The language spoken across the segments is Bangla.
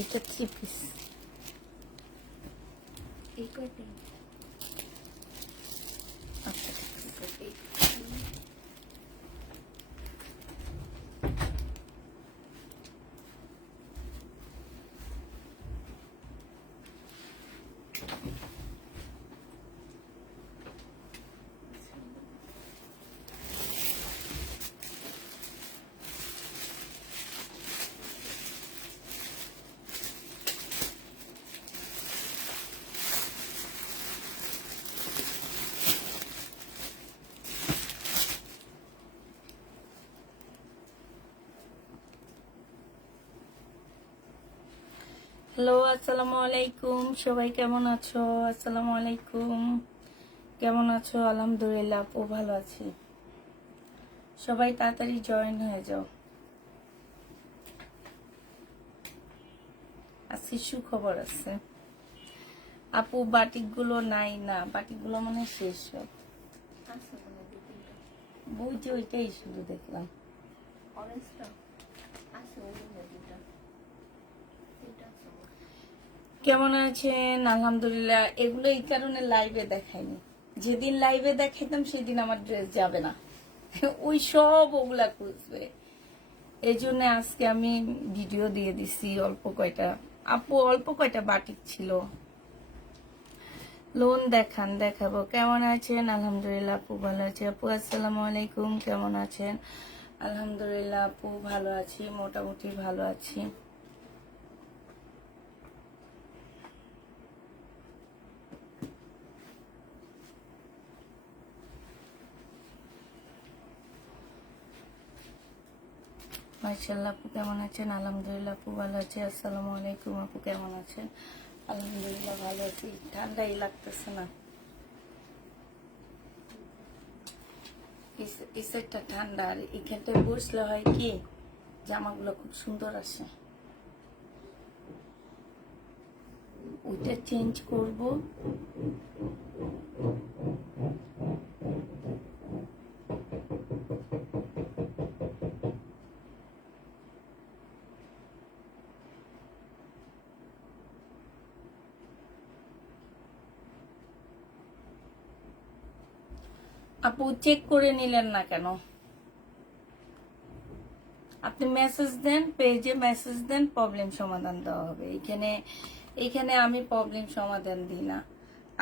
এটা 3 পিস। এই কয়টি? আচ্ছা হ্যালো, আসসালামু আলাইকুম। সবাই কেমন আছো? আসসালামু আলাইকুম। কেমন আছো? আলহামদুলিল্লাহ আপু ভালো আছি। সবাই তাড়াতাড়ি জয়েন হয়ে যাও। আজকে সুখবর আছে আপু, বাটিকগুলো নাই। না, বাটিকগুলো মানে শেষ সব। আছে মনে হয় 2-3টা। বইতে ওইটাই শুধু দেখলাম। অরেঞ্জটা আছে মনে হয় 2টা। এটা আছে মনে হয়। কেমন আছেন? আলহামদুলিল্লাহ। এগুলো এই কারণে লাইভে দেখাইনি, যেদিন লাইভে দেখাইতাম সেদিন আমার ড্রেস যাবে না, ওই সব ওগুলা খুঁজবে। এই জন্য আজকে আমি ভিডিও দিয়ে দিছি। অল্প কয়টা আপু, অল্প কয়টা বাটিক ছিল। লোন দেখান, দেখাবো। কেমন আছেন? আলহামদুলিল্লাহ আপু ভালো আছি। আপু আসসালামু আলাইকুম, কেমন আছেন? আলহামদুলিল্লাহ আপু ভালো আছি, মোটামুটি ভালো আছি। মাশাআল্লাহ আপু কেমন আছেন? আলহামদুলিল্লাহ আপু ভালো আছি। আসসালামু আলাইকুম আপু কেমন আছেন? আলহামদুলিল্লাহ ভালো আছি। ঠান্ডাই লাগতেছে না, এই সাইডটা ঠান্ডা। আর এখানটায় বসলে হয় কি, জামাগুলো খুব সুন্দর আসে। ওইটা চেঞ্জ করব। আপু চেক করে নিলেন না কেন? আপনি মেসেজ দেন, পেজে মেসেজ দেন, প্রবলেম সমাধান দেওয়া হবে। এখানে আমি প্রবলেম সমাধান দিই না।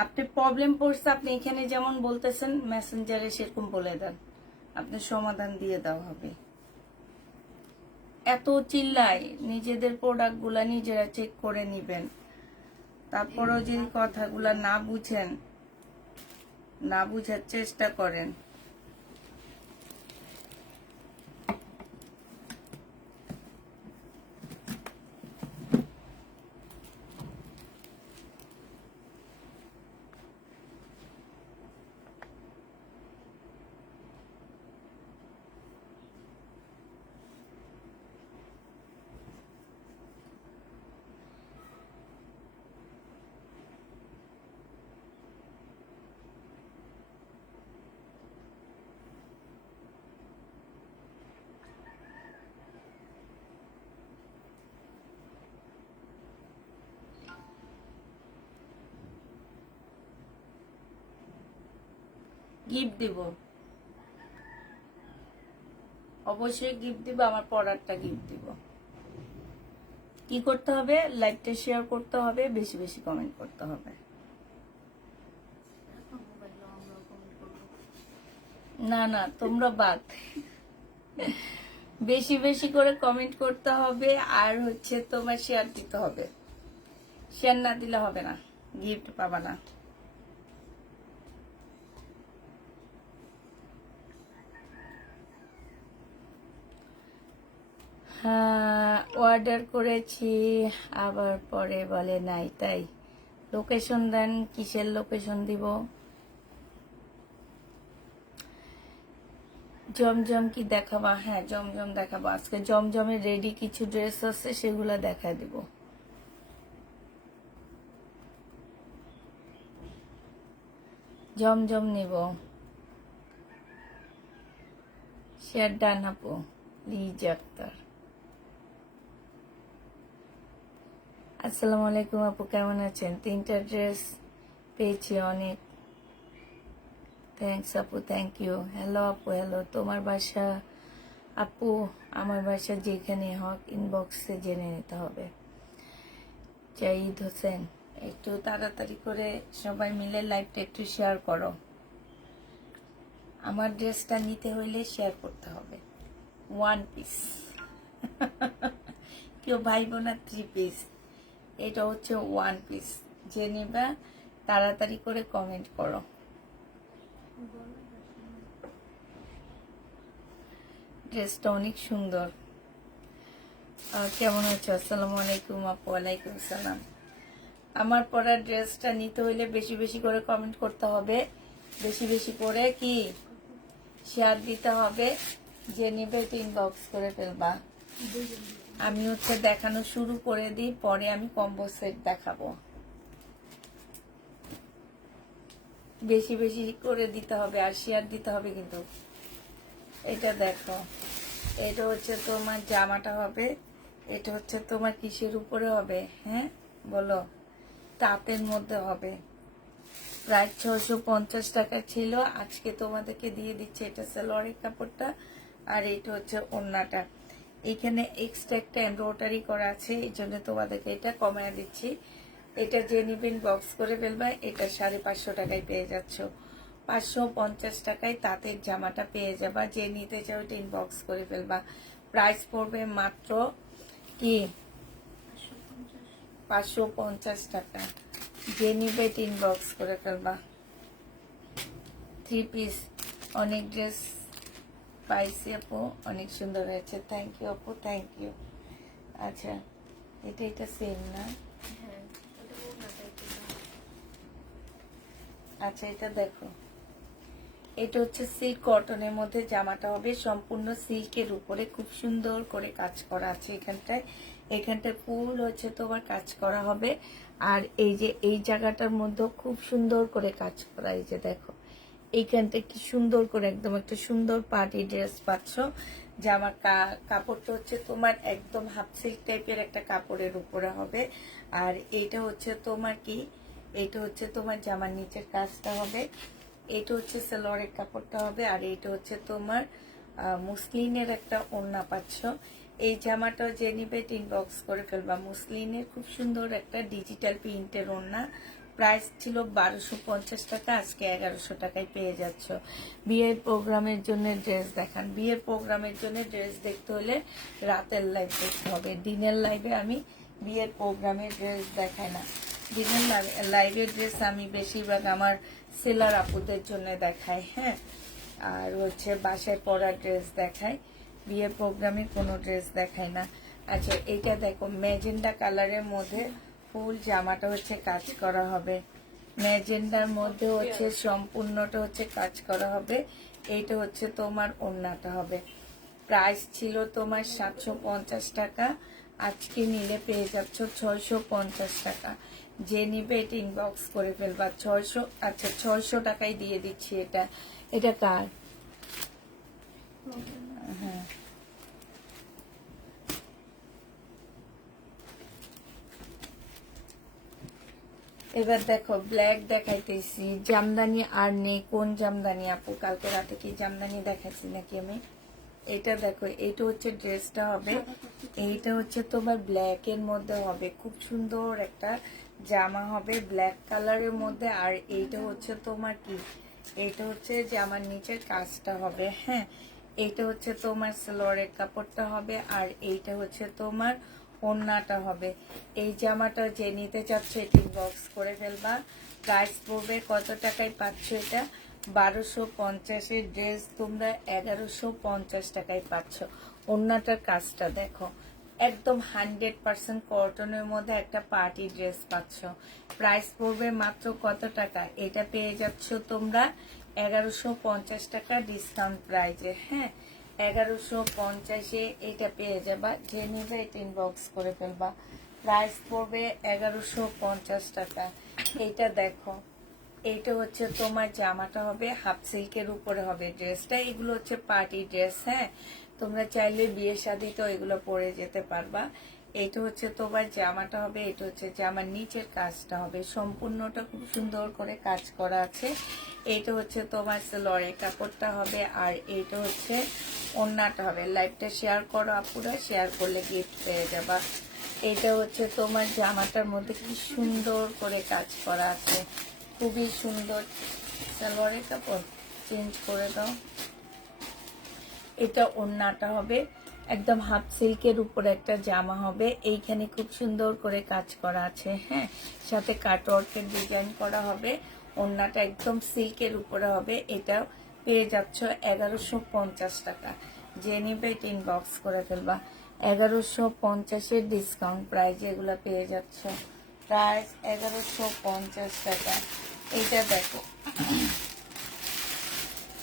আপনি প্রবলেম পড়ছে, আপনি এখানে যেমন বলতেছেন মেসেঞ্জারে সেরকম বলে দেন, আপনার সমাধান দিয়ে দেওয়া হবে। এত চিল্লাই, নিজেদের প্রোডাক্ট গুলা নিজেরা চেক করে নিবেন। তারপরও যদি কথাগুলা না বুঝেন, না বুঝার চেষ্টা করেন। গিফট দিব, অবশ্যই গিফট দিব। আমার পড়ারটা গিফট দিব। কি করতে হবে? লাইভটা শেয়ার করতে হবে, বেশি বেশি কমেন্ট করতে হবে। এখন মোবাইলে আমরা কমেন্ট করবো। না না, তোমরা বাদ। বেশি বেশি করে কমেন্ট করতে হবে, আর হচ্ছে তোমার শেয়ার দিতে হবে। শেয়ার না দিলে হবে না, গিফট পাবা না। হ্যাঁ, অর্ডার করেছি, আবার পরে বলে নাই। তাই লোকেশন দেন, কিসের লোকেশন দিব? জমজম কি দেখাবা? হ্যাঁ, জমজম দেখাবো। আজকে জমজমের রেডি কিছু ড্রেস আছে, সেগুলো দেখা দিব। জমজম নিব। শেয়ার ডান আপু। লিজ আক্তার। আসসালামু আলাইকুম আপু, কেমন আছেন? 3টা ড্রেস পেয়েছি, অনেক থ্যাঙ্কস আপু, থ্যাংক ইউ। হ্যালো আপু, হ্যালো। তোমার বাসা? আপু, আমার বাসা যেখানে হোক ইনবক্সে জেনে নিতে হবে। জাহিদ হোসেন, একটু তাড়াতাড়ি করে সবাই মিলে লাইভটা একটু শেয়ার করো। আমার ড্রেসটা নিতে হইলে শেয়ার করতে হবে। 1 পিস কেউ ভাইব না 3 পিস, এটা হচ্ছে 1 পিস। যে নিবা তাড়াতাড়ি করে কমেন্ট করো। ড্রেসটা অনেক সুন্দর। কেমন আছো? আসসালামু আলাইকুম আপু। ওয়ালাইকুম সালাম। আমার পরা ড্রেসটা নিতে হইলে বেশি বেশি করে কমেন্ট করতে হবে, বেশি বেশি করে কি শেয়ার দিতে হবে। যে নেবে তো ইনবক্স করে ফেলবা। আমি হচ্ছে দেখানো শুরু করে দিই, পরে আমি কম্বো সেট দেখাবো। বেশি বেশি করে দিতে হবে আর শেয়ার দিতে হবে কিন্তু। এটা দেখো, এটা হচ্ছে তোমার জামাটা হবে, এটা হচ্ছে তোমার কিসের উপরে হবে? হ্যাঁ বলো। তাঁতের মধ্যে হবে। প্রায় 650 টাকা ছিল, আজকে তোমাদেরকে দিয়ে দিচ্ছে এটা সালোয়ারের কাপড়টা, আর এটা হচ্ছে ওড়নাটা। এখানে এক্সট্রা একটা এমব্রয়ডারি করা আছে, এই জন্য তোমাদেরকে এটা কমায় দিচ্ছি। এটা যে নিবেন বক্স করে ফেলবা। এটা 550 টাকায় পেয়ে যাচ্ছ। 550 টাকায় তাঁতের জামাটা পেয়ে যাবা। যে নিতে চাও এটা ইনবক্স করে ফেলবা। প্রাইস পড়বে মাত্র কি 550 টাকা। যে নিবে এটা ইনবক্স করে ফেলবা। 3 পিস, অনেক ড্রেস পাইছি আপু, অনেক সুন্দর হয়েছে। থ্যাংক ইউ আপু, থ্যাংক ইউ। আচ্ছা, এটা সেম না? হ্যাঁ, ওটা ওড়নাটা একটু দাও। আচ্ছা, এটা দেখো, এটা হচ্ছে সিল্ক কটনের মধ্যে জামাটা হবে, সম্পূর্ণ সিল্কের উপরে খুব সুন্দর করে কাজ করা আছে। এখানটায় ফুল হচ্ছে তোমার কাজ করা হবে। আর এই যে এই জায়গাটার মধ্যে খুব সুন্দর করে কাজ করা। এই যে দেখো, এইখানটা কি সুন্দর করে একদম একটা সুন্দর পার্টি ড্রেস পাচ্ছ। জামার কাপড়টা হচ্ছে তোমার একদম হাফ সিল্ক টাইপের একটা কাপড়ের উপরে হবে। আর এটা হচ্ছে তোমার কি, এটা হচ্ছে তোমার জামার নিচের কাজটা হবে। এটা হচ্ছে সালোয়ারের কাপড়টা হবে। আর এটা হচ্ছে তোমার মুসলিনের একটা ওড়না পাচ্ছ। এই জামাটা যে নিবে ইনবক্স করে ফেলবা। মুসলিনের খুব সুন্দর একটা ডিজিটাল প্রিন্টের ওড়না। প্রাইস ছিল 1250 টাকা, আজকে 1100 টাকায় পেয়ে যাচ্ছ। বিয়ের প্রোগ্রামের জন্য ড্রেস দেখান। বিয়ের প্রোগ্রামের জন্য ড্রেস দেখতে হলে রাতের লাইভ দেখতে হবে। দিনের লাইভে আমি বিয়ের প্রোগ্রামের ড্রেস দেখাই না। দিনের লাইভের ড্রেস আমি বেশিরভাগ আমার সেলার আপুদের জন্য দেখাই। হ্যাঁ, আর হচ্ছে বাসায় পরা ড্রেস দেখাই, বিয়ের প্রোগ্রামে কোনো ড্রেস দেখাই না। আচ্ছা, এটা দেখো, ম্যাজেন্ডা কালারের মধ্যে ফুল জামাটা হচ্ছে কাজ করা হবে। ম্যাজেন্ডার মধ্যে হচ্ছে সম্পূর্ণটা হচ্ছে কাজ করা হবে। এইটা হচ্ছে তোমার ওড়নাটা হবে। প্রাইস ছিল তোমার 750 টাকা, আজকে নিলে পেয়ে যাচ্ছ 650 টাকা। যে নিবে এটা ইনবক্স করে ফেলবা। 600, আচ্ছা 600 টাকায় দিয়ে দিচ্ছি। এটা কার? হ্যাঁ, এবার দেখো, ব্ল্যাক দেখাইতেছি। জামদানি আর নেই। কোন জামদানি আপু? কালকে রাতে কি জামদানি দেখাইছি নাকি আমি? এটা দেখো, এইটা হচ্ছে ড্রেসটা হবে। এইটা হচ্ছে তোমার ব্ল্যাক এর মধ্যে হবে, খুব সুন্দর একটা জামা হবে ব্ল্যাক কালারের মধ্যে। আর এইটা হচ্ছে তোমার কি, এইটা হচ্ছে জামার নিচের কাজটা হবে। হ্যাঁ, এইটা হচ্ছে তোমার সালোয়ারের কাপড়টা হবে। আর এইটা হচ্ছে তোমার ওড়নাটা হবে। এই জামাটা যে নিতে চাচ্ছ এটি বক্স করে ফেলবা। প্রাইস পড়বে কত টাকায় পাচ্ছ এটা? 1250-এর ড্রেস তোমরা 1150 টাকায় পাচ্ছ। ওড়নাটার কাজটা দেখো, একদম 100% কটনের মধ্যে একটা পার্টি ড্রেস পাচ্ছ। প্রাইস পড়বে মাত্র কত টাকা? এটা পেয়ে যাচ্ছ তোমরা 1150 টাকা ডিসকাউন্ট প্রাইজে। হ্যাঁ, 1150-এ এটা পেয়ে যাবা। যে নেবে এটা ইনবক্স করে ফেলবা। প্রাইস পড়বে 1150 টাকা। এইটা দেখো, এইটা হচ্ছে তোমার জামাটা হবে, হাফ সিল্কের উপরে হবে ড্রেসটা। এগুলো হচ্ছে পার্টি ড্রেস। হ্যাঁ, তোমরা চাইলে বিয়ে শাদিতেও এগুলো পরে যেতে পারবা। এইটা হচ্ছে তোমার জামাটা হবে, এটা হচ্ছে জামার নিচের কাজটা হবে, সম্পূর্ণটা খুব সুন্দর করে কাজ করা আছে। এইটা হচ্ছে তোমার লরের কাপড়টা হবে, আর এইটা হচ্ছে ওড়নাটা হবে। লাইভটা শেয়ার করো আপুরা, শেয়ার করলে গিফট পেয়ে যাবা। এটা হচ্ছে তোমার জামাটার মধ্যে কি সুন্দর করে কাজ করা আছে, খুবই সুন্দর। সালোয়ারের কাপড় চেঞ্জ করে দাও। এটা ওড়নাটা হবে, একদম হাফ সিল্কের উপরে একটা জামা হবে, এইখানে খুব সুন্দর করে কাজ করা আছে। হ্যাঁ, সাথে কাটওয়ার্কের ডিজাইন করা হবে। ওড়নাটা একদম সিল্কের উপরে হবে। এটা পেয়ে যাচ্ছ 1150 টাকা। যে নিবে ইনবক্স করে ফেলবা। 1150-এর ডিসকাউন্ট প্রাইস এগুলো পেয়ে যাচ্ছ। প্রাইস 1150 টাকা। এটা দেখো,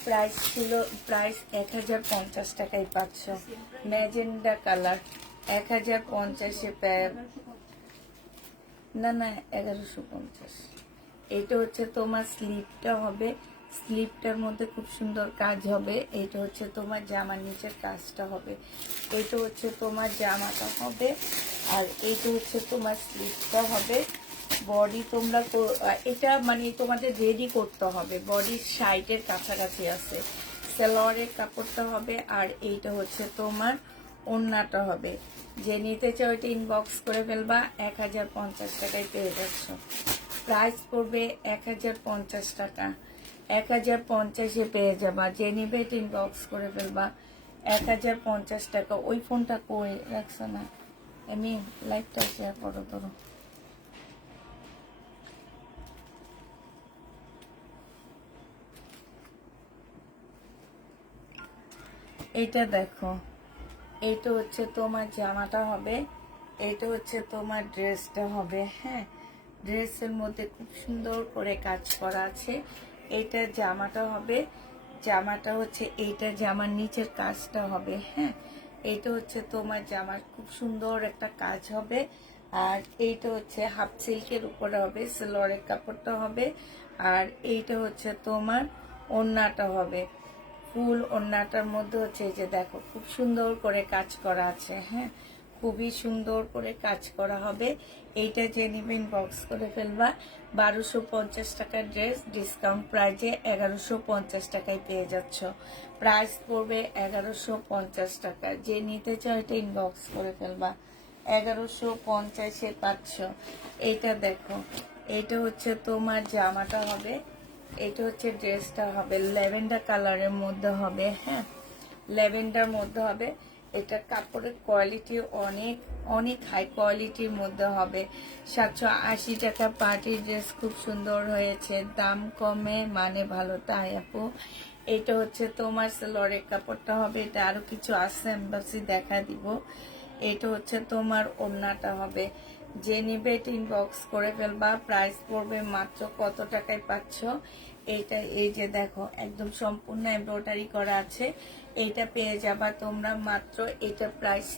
প্রাইস ছিল, প্রাইস 1050 টাকায় পাচ্ছ। ম্যাজেন্ডা কালার 1050-এ না না 1150। এটা হচ্ছে তোমার স্লিপটা হবে, স্লিপটার মধ্যে খুব সুন্দর কাজ হবে। এটা হচ্ছে তোমার জামার নিচের কাজটা হবে। এটা হচ্ছে তোমার জামাটা হবে, আর এইটা হচ্ছে তোমার স্লিপটা হবে। বডি তোমরা এটা মানে তোমাদের রেডি করতে হবে, বডির সাইডের কাছাকাছি আছে। সালোয়ারের কাপড়টা হবে, আর এইটা হচ্ছে তোমার ওড়নাটা হবে। যে নিতে চাও এটা ইনবক্স করে ফেলবা। 1050 টাকায় পেয়ে যাচ্ছ। প্রাইস পড়বে 1050 টাকা। 1050-এ পেয়ে যাবা। যে নিবে এটা ইনবক্স করে ফেলবা। 1050 টাকা। ওই ফোনটা কই রাখছো না? আমি লাইভটা শেয়ার করো ধরো। এইটা দেখো, এইটা হচ্ছে তোমার জামাটা হবে, এইটা হচ্ছে তোমার ড্রেসটা হবে। হ্যাঁ, ড্রেসের মধ্যে খুব সুন্দর করে কাজ করা আছে। এইটা জামাটা হবে, জামাটা হচ্ছে এইটা জামার নিচের কাজটা হবে। হ্যাঁ, এইটা হচ্ছে তোমার জামার খুব সুন্দর একটা কাজ হবে। আর এইটা হচ্ছে হাফ সিল্কের উপরে হবে, সালোয়ারের কাপড়টা হবে। আর এইটা হচ্ছে তোমার ওড়নাটা হবে। ফুল ওড়নাটার মধ্যে হচ্ছে এই যে দেখো, খুব সুন্দর করে কাজ করা আছে। হ্যাঁ, খুবই সুন্দর করে কাজ করা হবে। এইটা যে নিবেন বক্স করে ফেলবা। 1250 টাকার ড্রেস ডিসকাউন্ট প্রাইজে 1150 টাকায় পেয়ে যাচ্ছ। প্রাইস পড়বে 1150 টাকা। যে নিতে চাও এটা ইনবক্স করে ফেলবা। 1150-এ পাচ্ছ। এইটা দেখো, এইটা হচ্ছে তোমার জামাটা হবে, এটা হচ্ছে ড্রেসটা হবে, ল্যাভেন্ডার কালারের মধ্যে হবে। হ্যাঁ, ল্যাভেন্ডার মধ্যে হবে। এটা কাপড়ের কোয়ালিটি অনেক অনেক হাই কোয়ালিটির মধ্যে হবে। 780 টাকা পার্টি ড্রেস, খুব সুন্দর হয়েছে। দাম কমে মানে ভালো, তাই আপু। এটা হচ্ছে তোমার সালোয়ারের কাপড়টা হবে। এটা আরো কিছু আছে, এমবাসি দেখা দিব। এটা হচ্ছে তোমার ওড়নাটা হবে। যে নিবে এটা ইনবক্স করে ফেলবা। প্রাইস পড়বে মাত্র কত টাকায় পাচ্ছ? এইটা এই যে দেখো, একদম সম্পূর্ণ এমব্রয়ডারি করা আছে। এইটা পেয়ে যাবা তোমরা মাত্র, এটা প্রাইস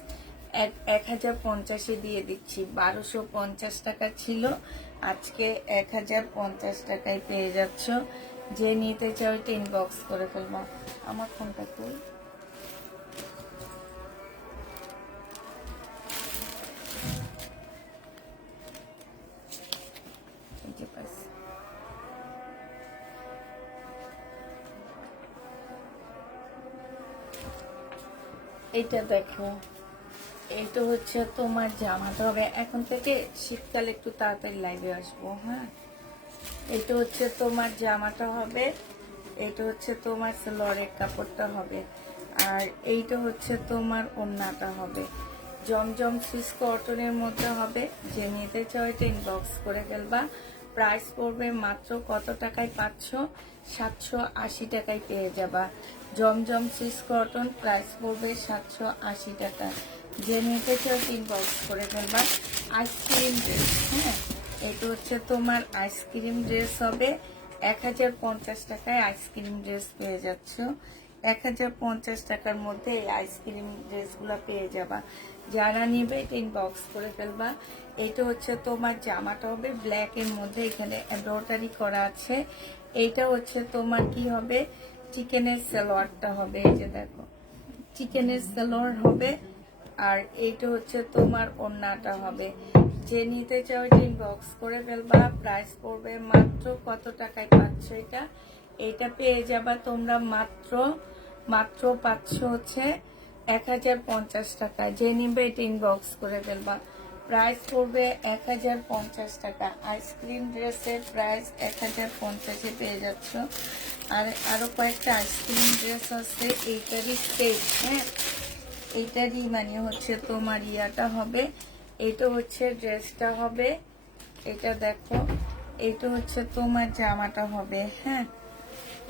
1050-এ দিয়ে দিচ্ছি। 1250 টাকা ছিল, আজকে 1050 টাকায় পেয়ে যাচ্ছ। যে নিতে চাও এটা ইনবক্স করে ফেলবা। আমার ফোনটা কই? এই যে পাইছি। এইটা দেখো, এইটা হচ্ছে তোমার জামাটা হবে। এখন থেকে শীতকালে একটু তাড়াতাড়ি লাইভে আসবো। হ্যাঁ, এটা হচ্ছে তোমার জামাটা হবে, এটা হচ্ছে তোমার সালোয়ারের কাপড়টা হবে, আর এইটা হচ্ছে তোমার ওড়নাটা হবে। জমজম সুইস কটনের মধ্যে হবে। যে নিতে চাও এটা ইনবক্স করে ফেলবা। প্রাইস পড়বে মাত্র কত টাকায় পাচ্ছ? 780 টাকায় পেয়ে যাবা। জমজম সুইস কটন, প্রাইস পড়বে 780 টাকা। যে নিতে চাও ইনবক্স করে ফেলবা। আইসক্রিম ড্রেস, হ্যাঁ, এটা হচ্ছে তোমার আইসক্রিম ড্রেস হবে। 1050 টাকায় আইসক্রিম ড্রেস পেয়ে যাচ্ছ। 1050 টাকার মধ্যে এই আইসক্রিম ড্রেসগুলো পেয়ে যাবা। যারা নিবে এটা ইনবক্স করে ফেলবা। এটা হচ্ছে তোমার জামাটা হবে ব্ল্যাক এর মধ্যে, এখানে এমব্রয়ডারি করা আছে। এইটা হচ্ছে তোমার কি হবে, চিকেনের সালোয়ারটা হবে। এই যে দেখো, চিকেনের সালোয়ার হবে। আর এইটা হচ্ছে তোমার ওড়নাটা হবে। যে নিতে চাও এটা ইনবক্স করে ফেলবা। প্রাইস পড়বে মাত্র কত টাকায় পাচ্ছ এটা? এটা পেয়ে যাবা তোমরা মাত্র পাচ্ছ হচ্ছে 1050 টাকা। যে নিবে এটা ইনবক্স করে ফেলবা। প্রাইস পড়বে 1050 টাকা। আইসক্রিম ড্রেসের প্রাইস 1050-এ পেয়ে যাচ্ছ। আর আরো কয়েকটা আইসক্রিম ড্রেস আছে, এইটারই সেট। হ্যাঁ, এইটারই মানে হচ্ছে তোমার ইয়াটা হবে। এটা হচ্ছে ড্রেসটা হবে, এটা দেখো। এটা হচ্ছে তোমার জামাটা হবে। হ্যাঁ,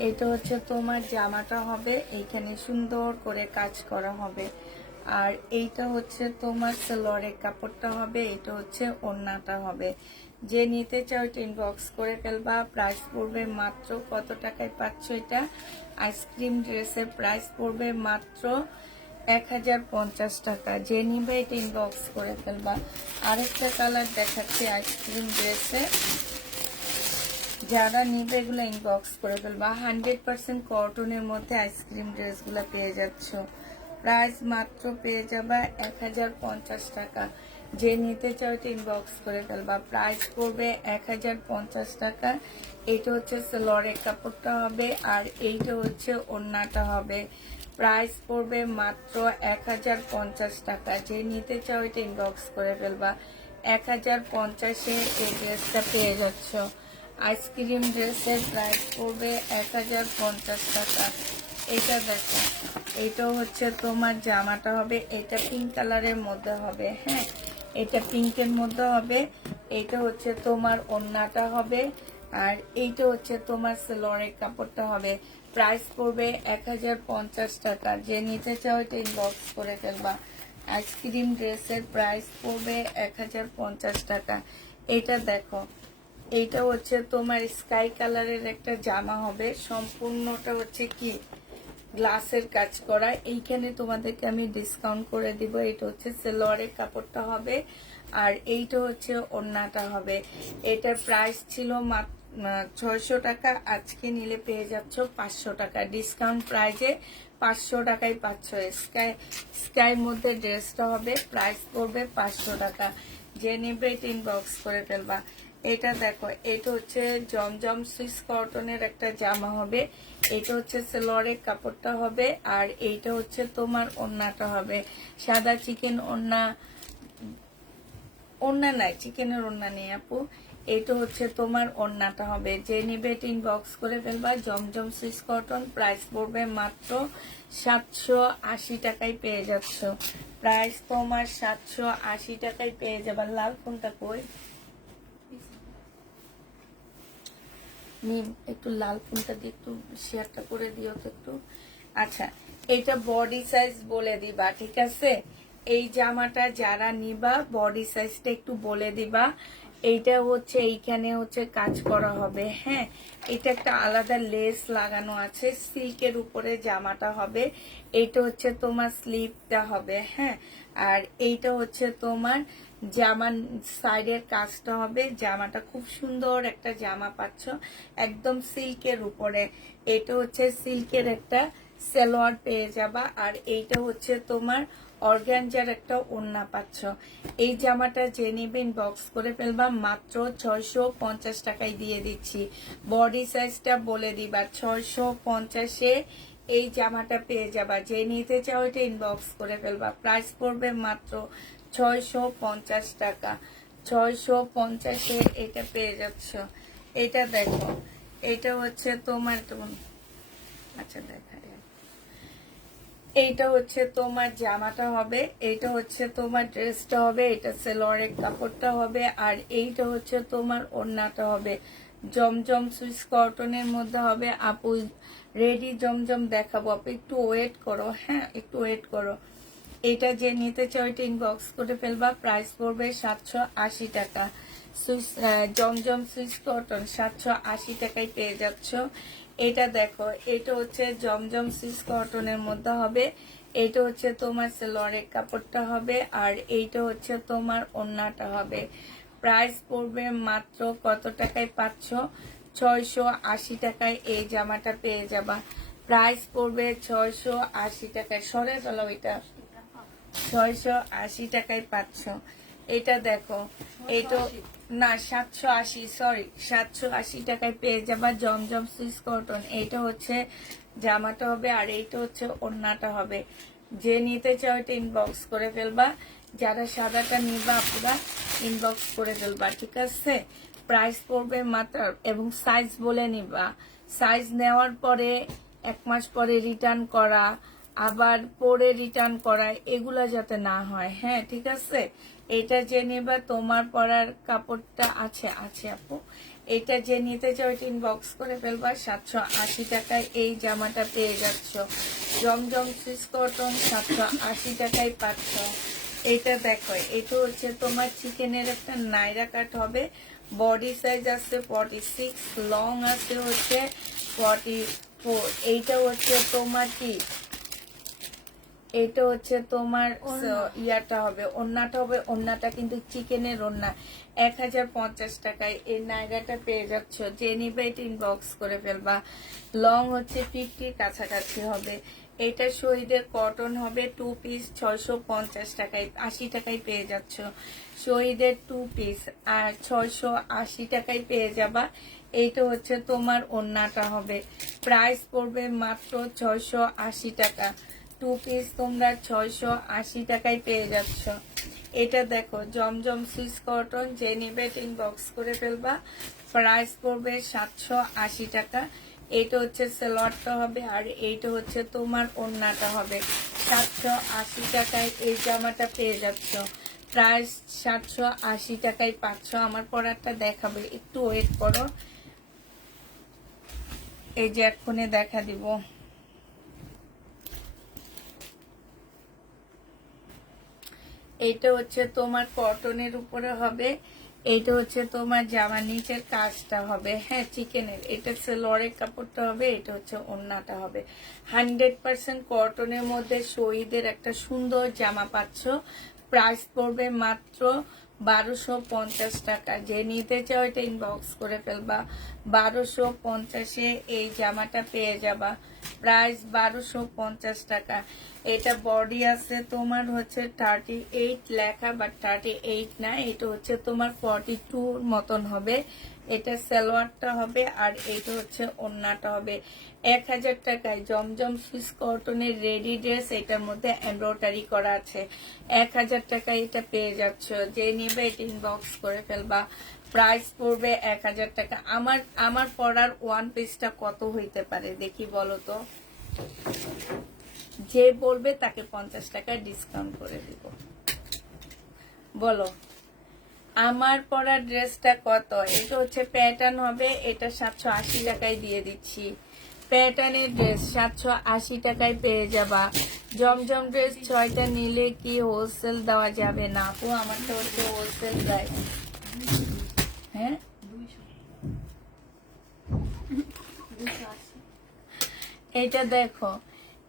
এটা হচ্ছে তোমার জামাটা হবে, এইখানে সুন্দর করে কাজ করা হবে। আর এইটা হচ্ছে তোমার সালোয়ারের কাপড়টা হবে, এটা হচ্ছে ওড়নাটা হবে। যে নিতে চাও এটা ইনবক্স করে ফেলবা। প্রাইস পড়বে মাত্র কত টাকায় পাচ্ছ এটা? আইসক্রিম ড্রেসের প্রাইস পড়বে মাত্র 1050 টাকা। যে নিবে এটা ইনবক্স করে ফেলবা। আরেকটা কালার দেখাচ্ছি আইসক্রিম ড্রেসে, যারা নিবে এগুলো ইনবক্স করে ফেলবা। 100% কটনের মধ্যে আইসক্রিম ড্রেসগুলো পেয়ে যাচ্ছ। প্রাইস মাত্র পেয়ে যাবা 1050 টাকা। যে নিতে চাও এটা ইনবক্স করে ফেলবা। প্রাইস পড়বে 1050 টাকা। এইটা হচ্ছে সালোয়ারের কাপড়টা হবে, আর এইটা হচ্ছে ওড়নাটা হবে। প্রাইস পড়বে মাত্র 1050 টাকা। যে নিতে চাও এটা ইনবক্স করে ফেলবা। 1050-এ এই ড্রেসটা পেয়ে যাচ্ছ। আইসক্রিম ড্রেসের প্রাইস পড়বে 1050 টাকা। এটা দেখো, এটা হচ্ছে তোমার জামাটা হবে, এটা পিঙ্ক কালারের মধ্যে হবে। হ্যাঁ, এটা পিঙ্কের মধ্যে হবে। এটা হচ্ছে তোমার ওড়নাটা হবে, আর এইটা হচ্ছে তোমার সালোয়ারের কাপড়টা হবে। প্রাইস পড়বে 1050 টাকা। যে নিতে চাও এটা ইনবক্স করে ফেলবা। আইসক্রিম ড্রেসের প্রাইস পড়বে 1050 টাকা। এটা দেখো, এইটা হচ্ছে তোমার স্কাই কালারের একটা জামা হবে, সম্পূর্ণটা হচ্ছে কি গ্লাসের কাজ করা। এইখানে তোমাদেরকে আমি ডিসকাউন্ট করে দিব। এটা হচ্ছে সালোয়ারের কাপড়টা হবে, আর এইটা হচ্ছে ওড়নাটা হবে। এটার প্রাইস ছিল 600 টাকা, আজকে নিলে পেয়ে যাচ্ছ 500 টাকা। ডিসকাউন্ট প্রাইজে 500 টাকায় পাচ্ছ। স্কাই মধ্যে ড্রেসটা হবে, প্রাইস পড়বে 500 টাকা। যে নেবে এটা ইনবক্স করে ফেলবা। এটা দেখো, এটা হচ্ছে জমজম সুইস কটনের একটা জামা হবে। এটা হচ্ছে সালোয়ারের কাপড়টা হবে, আর এইটা হচ্ছে তোমার ওড়নাটা হবে। সাদা চিকেন ওড়না নাই, চিকেনের ওড়না নেই আপু। এইটা হচ্ছে তোমার ওড়নাটা হবে। যে নিবে এটা ইনবক্স করে ফেলবা। জমজম সুইস কটন, প্রাইস পড়বে মাত্র 780 টাকায় পেয়ে যাচ্ছ। প্রাইস তোমার 780 টাকায় পেয়ে যাবা। লাল কোনটা কই? নিম, একটু লাল ফুলটা দিয়ে একটু শেয়ারটা করে দিও তো একটু। আচ্ছা, এটা বডি সাইজ বলে দিবা, ঠিক আছে? এই জামাটা যারা নিবা বডি সাইজটা একটু বলে দিবা। এইটা হচ্ছে এইখানে হচ্ছে কাজ করা হবে। হ্যাঁ, এটা একটা আলাদা লেস লাগানো আছে, সিল্কের উপরে জামাটা হবে। এইটা হচ্ছে তোমার স্লিভটা হবে। হ্যাঁ, আর এইটা হচ্ছে তোমার জামার সাইডের কাজটা হবে। জামাটা খুব সুন্দর একটা জামা পাচ্ছ, একদম সিল্কের উপরে। এটা হচ্ছে সিল্কের একটা সালোয়ার পেয়ে যাবা, আর এইটা হচ্ছে তোমার অর্গানজার একটা ওড়না পাচ্ছ। এই জামাটা যে নিবে ইনবক্স করে ফেলবা। মাত্র 650 টাকায় দিয়ে দিচ্ছি। বডি সাইজটা বলে দিবা, 650-এ এই জামাটা পেয়ে যাবা। যে নিতে চাও এটা ইনবক্স করে ফেলবা। প্রাইস পড়বে মাত্র 650 টাকা। 650-এ এটা পেয়ে যাচ্ছ। এটা দেখো, এটা হচ্ছে তোমার আচ্ছা দেখা, এইটা হচ্ছে তোমার জামাটা হবে, এইটা হচ্ছে তোমার ড্রেসটা হবে, এটা সালোয়ারের কাপড়টা হবে, আর এইটা হচ্ছে তোমার ওড়নাটা হবে। জমজম সুইস কটনের মধ্যে হবে। আপু রেডি জমজম দেখাবো, আপু একটু ওয়েট করো। হ্যাঁ, একটু ওয়েট করো। এটা যে নিতে চাও এটা ইনবক্স করে ফেলবা। প্রাইস পড়বে 780 টাকা। জমজম সুইস কটন 780 টাকায় পেয়ে যাচ্ছ। এটা দেখো, এটা হচ্ছে জমজম সুইস কটনের মধ্যে হবে। এইটা হচ্ছে তোমার সালোয়ারের কাপড়টা হবে, আর এইটা হচ্ছে তোমার ওড়নাটা হবে। প্রাইস পড়বে মাত্র কত টাকায় পাচ্ছ? 680 টাকায় এই জামাটা পেয়ে যাবা। প্রাইস পড়বে 680 টাকায়। সরে গেল ওইটা। 680 টাকায় পাচ্ছ। এটা দেখো, এটা না 780, সরি 780 টাকায় পেয়ে যাবা জমজম সুইস কটন। এইটা হচ্ছে জামাটা হবে আর এইটা হচ্ছে ওড়নাটা হবে। যে নিতে চাও এটা ইনবক্স করে ফেলবা, যারা সাদাটা নিবা পুরা ইনবক্স করে ফেলবা, ঠিক আছে? প্রাইস পড়বে মাত্র, এবং সাইজ বলে নিবা। সাইজ নেওয়ার পরে 1 মাস পরে রিটার্ন করা, আবার পরে রিটার্ন করা, এগুলা যাতে না হয়। হ্যাঁ, ঠিক আছে? এটা যে নেবা, তোমার পরার কাপড়টা আছে আছে আপু, এটা যে নিতে চাও এটা ইনবক্স করে ফেলবা। 780 টাকায় এই জামাটা পেয়ে যাচ্ছ। জমজম সুইস কটন 780 টাকায় পাচ্ছ। এটা দেখো, এটা হচ্ছে তোমার চিকেনের একটা নাইরা কাট হবে। বডি সাইজ আছে 46, লং আছে হচ্ছে 44। এইটা হচ্ছে তোমার কি, এটা হচ্ছে তোমার ইয়াটা হবে, ওন্নাটা হবে। ওন্নাটা কিন্তু চিকেনের ওন্না। 1050 টাকায় এই নাইরাটা পেয়ে যাচ্ছ। যে নিবে এটা ইনবক্স করে ফেলবা। লং হচ্ছে 50 কাছাকাছি হবে। এটা শহীদের কটন হবে 2 পিস 650 টাকায়, 80 টাকায় পেয়ে যাচ্ছ। শহীদের 2 পিস আর 680 টাকায় পেয়ে যাবা। এইটা হচ্ছে তোমার ওন্নাটা হবে। প্রাইস পড়বে মাত্র 680 টাকা। 2 পিস তোমরা 680 টাকায় পেয়ে যাচ্ছ। এটা দেখো, জমজম সুইস কটন, যে নিবে ইনবক্স করে ফেলবা। প্রাইস পড়বে 780 টাকা। এটা হচ্ছে সালোয়ারটা হবে আর এইটা হচ্ছে তোমার ওড়নাটা হবে। 780 টাকায় এই জামাটা পেয়ে যাচ্ছ। প্রাইস 780 টাকায় পাচ্ছ। আমার পরারটা দেখাবে, একটু ওয়েট করো। এই যে এক্ষুনি দেখা দিব। এইটা হচ্ছে তোমার কটনের উপরে হবে। এইটা হচ্ছে তোমার জামার নিচের কাজটা হবে, হ্যাঁ, চিকেনের। এটা সেলোয়ারের কাপড়টা হবে, এটা হচ্ছে ওড়নাটা হবে। 100% কটনের মধ্যে শহীদের একটা সুন্দর জামা পাচ্ছ। প্রাইস পড়বে মাত্র 1250 টাকা। যে নিতে চাও এটা ইনবক্স করে ফেলবা। 1250-এ এই জামাটা পেয়ে যাবা। প্রাইস 1250 টাকা। এটা বডি আছে তোমার হচ্ছে 38 লেখা, বাট 38 না, এটা হচ্ছে তোমার 42 মতন হবে। এটা সালোয়ারটা হবে আর এটা হচ্ছে ওড়নাটা হবে। 1000 টাকায় জমজম সুইস কটনের রেডি ড্রেস, এটার মধ্যে এমব্রয়ডারি করা আছে। 1000 টাকায় এটা পেয়ে যাচ্ছ। যে নিবে এটা ইনবক্স করে ফেলবা। প্রাইস পড়বে 1000 টাকা। আমার পরার ওয়ান পিসটা কত হইতে পারে দেখি বলো তো। যে বলবে তাকে 50 টাকা ডিসকাউন্ট করে দিব। বলো আমার পরা ড্রেসটা কত? এটা হচ্ছে প্যাটার্ন হবে, এটা 780 টাকায় দিয়ে দিচ্ছি। প্যাটার্নের ড্রেস 780 টাকায় পেয়ে যাবা। জমজম ড্রেস 6টা নিলে কি হোলসেল দেওয়া যাবে না আপু? আমার তো হচ্ছে হোলসেল প্রাইস। হ্যাঁ, এটা দেখো,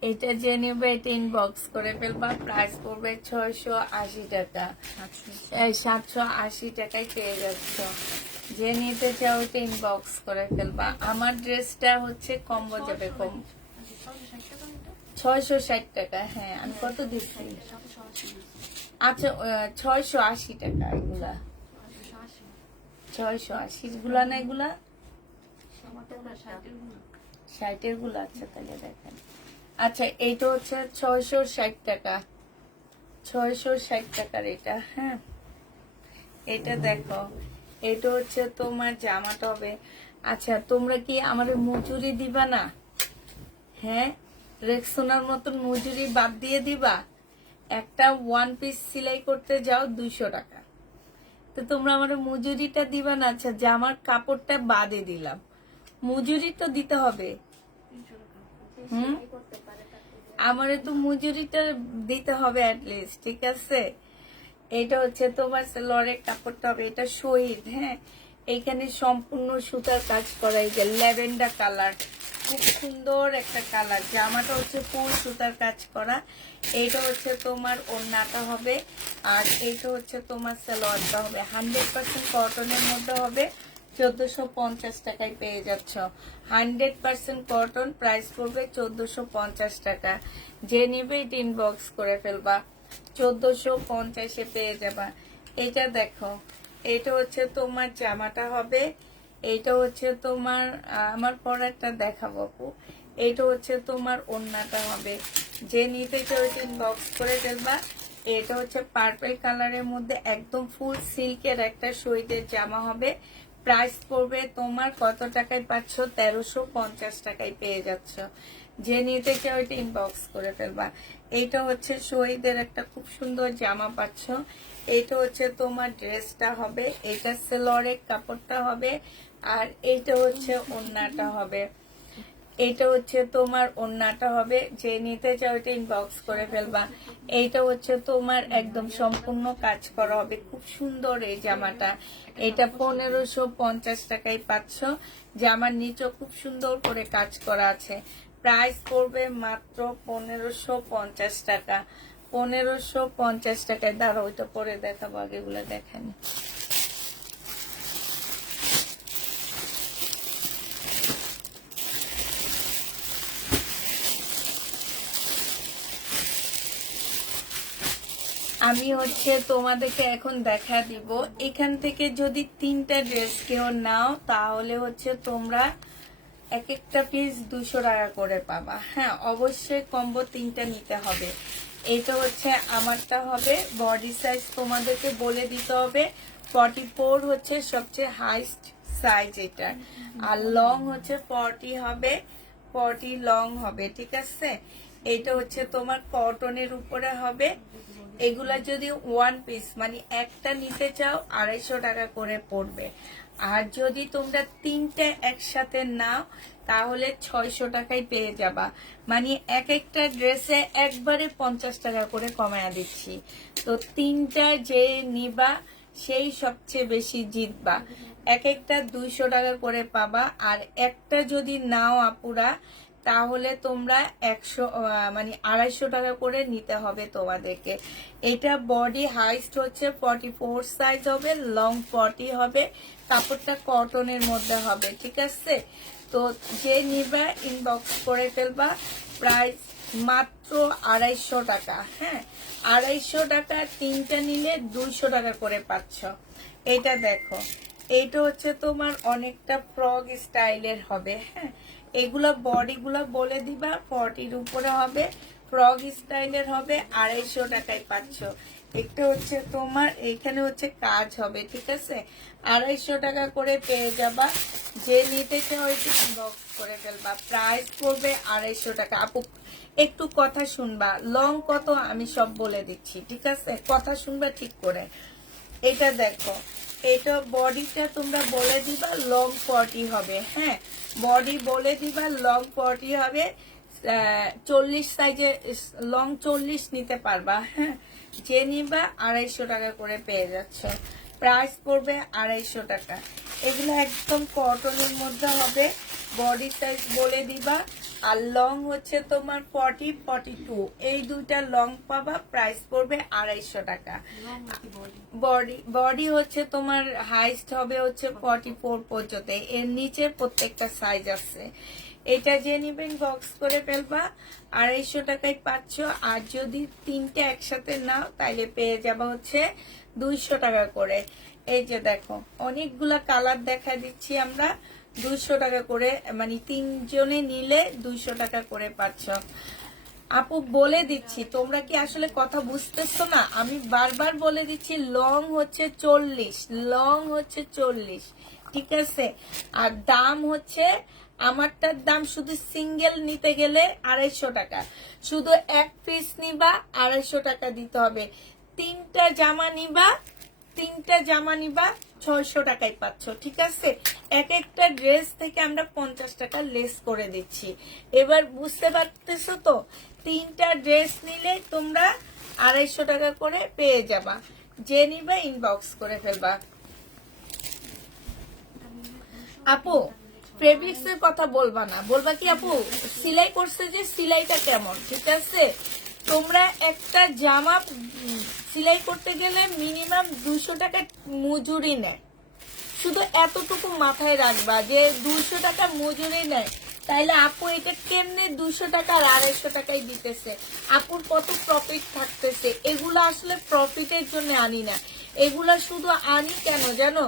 এটা যে নেবে এটা ইনবক্স করে ফেলবা। প্রাইস পড়বে 680 টাকা। 780 টাকায় পেয়ে যাচ্ছ। যে নিতে চাও এটা ইনবক্স করে ফেলবা। আমার ড্রেসটা হচ্ছে কম্বো যাবে, কম 660 টাকা। হ্যাঁ, আমি কত দিচ্ছি? আচ্ছা, 680 টাকা। এগুলা 680 গুলা না, এগুলা 60-এর গুলা। আচ্ছা, তাহলে দেখেন। আচ্ছা, এইটা হচ্ছে 660 টাকা। 660 টাকার এটা। হ্যাঁ, এটা দেখো, এটা হচ্ছে তোমার জামাটা হবে। আচ্ছা, তোমরা কি আমার মজুরি দিবা না? হ্যাঁ, রেক্সোনার মতন মজুরি বাদ দিয়ে দিবা। একটা ওয়ান পিস সেলাই করতে যাও 200 টাকা, তো তোমরা আমার মজুরিটা দিবা না? আচ্ছা, জামার কাপড়টা বাদে দিলাম, মজুরি তো দিতে হবে। আমারে তো মজুরিটা দিতে হবে অ্যাটলিস্ট, ঠিক আছে? এটা হচ্ছে তোমার সালোয়ারের কাপড়টা হবে, এটা শহীদ। হ্যাঁ, এখানে সম্পূর্ণ সুতার কাজ করা। এই যে ল্যাভেন্ডার কালার, খুব সুন্দর একটা কালার। জামাটা হচ্ছে ফুল সুতার কাজ করা। এইটা হচ্ছে তোমার ওড়নাটা হবে আর এইটা হচ্ছে তোমার সালোয়ারটা হবে। 100% কটনের মধ্যে হবে। 1450 টাকায় পেয়ে যাচ্ছ। 100% কটন। প্রাইস পড়বে 1450 টাকা। যে নিবে এটা ইনবক্স করে ফেলবা। 1450-এ পেয়ে যাবা। এটা দেখো, এটা হচ্ছে তোমার জামাটা হবে, এইটা হচ্ছে তোমার আমার পরেরটা দেখাবো আপু। এইটা হচ্ছে তোমার ওড়নাটা হবে। যে নিতে চাও ইনবক্স করে ফেলবা। এটা হচ্ছে পার্পল কালারের মধ্যে একদম ফুল সিল্কের একটা শরীরের জামা হবে। প্রাইস পড়বে তোমার কত টাকায় পাচ্ছ? 1350 টাকায় পেয়ে যাচ্ছ। যে নিতে চাও এটা ইনবক্স করে ফেলবা। এইটা হচ্ছে শহীদের একটা খুব সুন্দর জামা পাচ্ছ। এইটা হচ্ছে তোমার ড্রেসটা হবে, এটা সেলরের কাপড়টা হবে, আর এইটা হচ্ছে ওড়নাটা হবে। এইটা হচ্ছে তোমার ওড়নাটা হবে। যে নিতে চাও এটা ইনবক্স করে ফেলবা। এইটা হচ্ছে তোমার একদম সম্পূর্ণ কাজ করা হবে, খুব সুন্দর এই জামাটা। এটা 1550 টাকায় পাচ্ছ। জামার নিচে খুব সুন্দর করে কাজ করা আছে। প্রাইস পড়বে মাত্র 1550 টাকা। 1550 টাকায়। দাঁড়া, ওইটা পরে দেখাবো, আগে এগুলো দেখেন। আমি হচ্ছে তোমাদেরকে এখন দেখা দিব। এখান থেকে যদি 3টা ড্রেস কেউ নাও তাহলে হচ্ছে তোমরা এক একটা পিস 200 টাকা করে পাবা। হ্যাঁ, অবশ্যই কম্বো 3টা নিতে হবে। এটা হচ্ছে আমারটা হবে। বডি সাইজ তোমাদেরকে বলে দিতে হবে। 44 হচ্ছে সবচেয়ে হাইস্ট সাইজ এটা, আর লং হচ্ছে 40 হবে, 40 লং হবে, ঠিক আছে। এটা হচ্ছে তোমার কটনের উপরে হবে। এগুলা যদি 1 পিস মানে একটা নিতে চাও 250 টাকা করে পড়বে। আর যদি তোমরা 3টে একসাথে নাও তাহলে 600 টাকায় পেয়ে যাবা। মানে এক একটা ড্রেসে একবারে 50 টাকা করে কমায়া দিচ্ছি। তো 3টা যে নিবা সেই সবচেয়ে বেশি জিতবা। এক একটা 200 টাকা করে পাবা। আর একটা যদি নাও আপুরা তাহলে তোমরা 100 মানে 250 টাকা করে নিতে হবে তোমাদেরকে। এটা বডি হাইস্ট হচ্ছে 44 সাইজ হবে, লং 40 হবে, কাপড়টা কটনের মধ্যে হবে, ঠিক আছে। তো যে নিবা ইনবক্স করে ফেলবা। প্রাইস মাত্র 250 টাকা। হ্যাঁ, 250 টাকা 3টা নিলে 200 টাকা করে পাচ্ছ। এটা দেখো, এইটা হচ্ছে তোমার অনেকটা ফ্রক স্টাইলের হবে। হ্যাঁ, এগুলা বডিগুলা বলে দিবা, 40-র উপরে হবে, ফ্রক স্টাইলের হবে, 250 টাকায় পাচ্ছ। একটা হচ্ছে তোমার এখানে হচ্ছে কাজ হবে, ঠিক আছে। 250 টাকা করে পেয়ে যাবা। যে নিতে চাও একটু ইনবক্স করে ফেলবা। প্রাইস পড়বে 250 টাকা। আপু একটু কথা শুনবা, লং কত আমি সব বলে দিচ্ছি, ঠিক আছে, কথা শুনবা ঠিক করে। এটা দেখো, এটা বডিটা তোমরা বলে দিবা লং 40 হবে। হ্যাঁ, বডি বলে দিবা লং 40 হবে। 40 সাইজে লং 40 নিতে পারবা। হ্যাঁ, যে নিবা 250 টাকা করে পেয়ে যাচ্ছ। প্রাইস পড়বে 250 টাকা। এগুলো একদম কটনের মধ্যে হবে। বডি সাইজ বলে দিবা। আর লং হচ্ছে তোমার 40, 42 এই দুইটা লং পাবা। প্রাইস পড়বে 250 টাকা। বডি হচ্ছে তোমার হাইস্ট হবে হচ্ছে 44 পর্যন্ত। এর নিচে প্রত্যেকটা সাইজ আছে। এটা যে নিবেন বক্স করে ফেলবা। 250 টাকায় পাচ্ছ। আর যদি 3টে একসাথে নাও তাইলে পেয়ে যাবা হচ্ছে 200 টাকা করে। এই যে দেখো, অনেকগুলা কালার দেখা দিচ্ছি আমরা। 200 টাকা করে মানে 3 জনে নিলে 200 টাকা করে পাচ্ছ। আপু বলে দিচ্ছি, তোমরা কি আসলে কথা বুঝতেছো না? আমি বারবার বলে দিচ্ছি, লং হচ্ছে 40, লং হচ্ছে 40, ঠিক আছে। আর দাম হচ্ছে আমারটার দাম শুধু সিঙ্গেল নিতে গেলে 250 টাকা। শুধু এক পিস নিবা 250 টাকা দিতে হবে। 3টা জামা নিবা 600 টাকায় পাচ্ছ, ঠিক আছে। এক একটা ড্রেস থেকে আমরা 50 টাকা লেস করে দিচ্ছি। এবার বুঝতে পারতেছো তো? 3টা ড্রেস নিলে তোমরা 250 টাকা করে পেয়ে যাবা। যে নিবা ইনবক্স করে ফেলবা। আপু ফেব্রিক্স এর কথা বলবা না, বলবা কি আপু সেলাই করছে যে সেলাইটা কেমন, ঠিক আছে। তোমরা একটা জামা সেলাই করতে গেলে মিনিমাম 200 টাকা মজুরি নেয়। শুধু এতটুকু মাথায় রাখবা যে 200 টাকা মজুরি নেয়। তাইলে আপু এটা কেমনে 200 টাকা আর 250 টাকায় দিতেছে, আপুর কত প্রফিট থাকতেছে। এগুলা আসলে প্রফিটের জন্য আনি না, এগুলা শুধু আনি কেন জানো,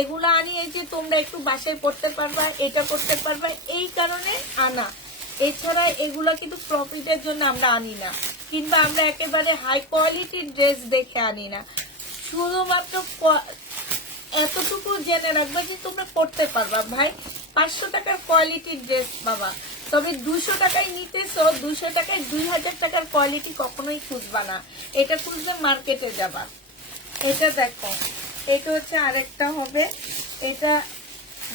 এগুলা আনি এই যে তোমরা একটু বাসায় পড়তে পারবা, এটা করতে পারবা, এই কারণে আনা। এছাড়া এগুলা কিন্তু প্রফিটের জন্য আমরা আনি না, কিংবা আমরা একেবারে হাই কোয়ালিটির ড্রেস দেখে আনি না। শুধুমাত্র এতটুকু জেনে রাখবা যে তোমরা পড়তে পারবা। ভাই 500 টাকার কোয়ালিটির ড্রেস পাবা, তবে 200 টাকায় নিতেছো, 200 টাকায় 2000 টাকার কোয়ালিটি কখনোই খুঁজবা না, এটা খুঁজলে মার্কেটে যাবা। এটা দেখো, এটা হচ্ছে আরেকটা হবে, এটা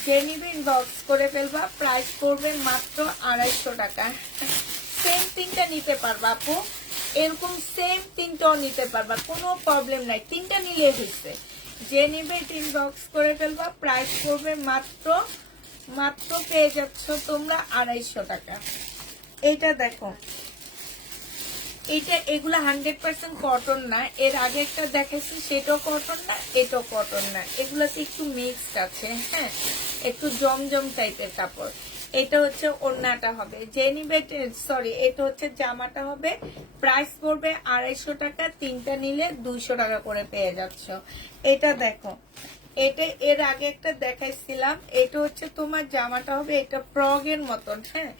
জেনিবিন বক্স করে ফেলবা, প্রাইস করবে মাত্র 250 টাকা। সেম তিনটা নিতে পারবা আপু, এরকম সেম তিনটাও নিতে পারবা, কোনো প্রবলেম নাই, তিনটা নিলে হয়েছে। যে নিবে 3 বক্স করে ফেলবা, প্রাইস করবে মাত্র পেয়ে যাচ্ছ তোমরা 250 টাকা। এইটা দেখো, এগুলা 100% কটন না, এর আগে একটা দেখেছি সেটাও কটন না, এটাও কটন না, এগুলাতে একটু মিক্সড আছে, হ্যাঁ, একটু জমজম টাইপের কাপড়। এটা হচ্ছে ওড়নাটা হবে, যে নিবে সরি এটা হচ্ছে জামাটা হবে, প্রাইস পড়বে 250 টাকা, তিনটা নিলে 200 টাকা করে পেয়ে যাচ্ছ। এটা দেখো, এটা এর আগে একটা দেখাইছিলাম, এটা হচ্ছে তোমার জামাটা হবে, এটা ফ্রগের মতন, হ্যাঁ,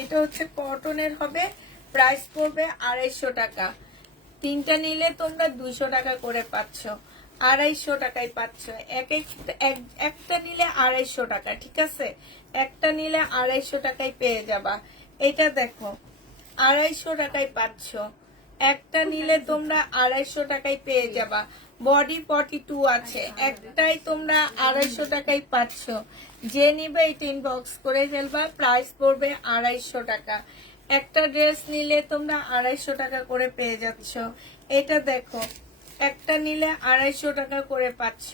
এটা হচ্ছে কটনের হবে, প্রাইস পড়বে 250 টাকা, তিনটা নিলে তোমরা 200 টাকা করে পাচ্ছ, 250 টাকায় পাচ্ছ। একটা নিলে 250 টাকা, ঠিক আছে, একটা নিলে 250 টাকায় পেয়ে যাবা। এটা দেখো 250 টাকায় পাচ্ছ, একটা নিলে তোমরা 250 টাকায় পেয়ে যাবা। বডি 42 আছে, একটাই তোমরা 250 টাকায় পাচ্ছ। যে নিবে 18 বক্স করে ফেলবা, প্রাইস পড়বে 250 টাকা। একটা ড্রেস নিলে তোমরা 250 টাকা করে পেয়ে যাচ্ছ। এটা দেখো, একটা নিলে 250 টাকা করে পাচ্ছ।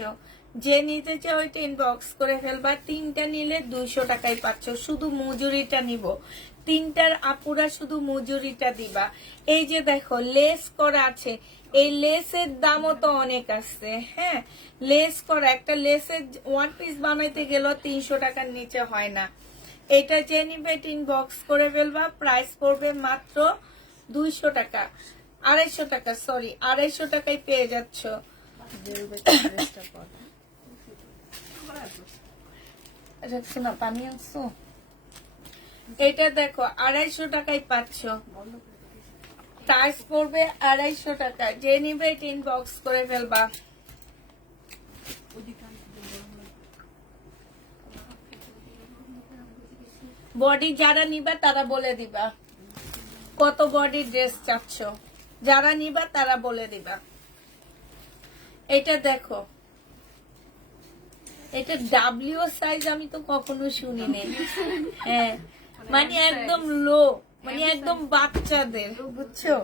যে নিতে চাও ওইটা ইনবক্স করে ফেলবা, তিনটা নিলে 200 টাকায় পাচ্ছ। শুধু মজুরিটা নিব, তিনটার আপুরা শুধু মজুরিটা দিবা। এই যে দেখো লেস করা আছে, এই লেসের দামও তো অনেক আছে, হ্যাঁ, লেস করা একটা লেসের ওয়ান পিস বানাইতে গেলেও 300 টাকার নিচে হয় না। এটা যে নিবে ইনবক্স করে ফেলবা, প্রাইস পড়বে মাত্র 200 টাকা, 250 টাকা, সরি 250 টাকায় পেয়ে যাচ্ছ। শোনা পানি আনছো, এটা দেখো 250 টাকায় পাচ্ছ, প্রাইস পড়বে 250 টাকা। যে নিবে ইনবক্স করে ফেলবা। বডি যারা নিবা তারা বলে দিবা কত বডি ড্রেস চাচ্ছ, যারা নিবা তারা বলে দিবা। এটা দেখো, এটা ডাব্লিউ সাইজ আমি তো কখনো শুনিনি, হ্যাঁ, মানে একদম লো, মানে একদম বাচ্চাদের, বুঝছো,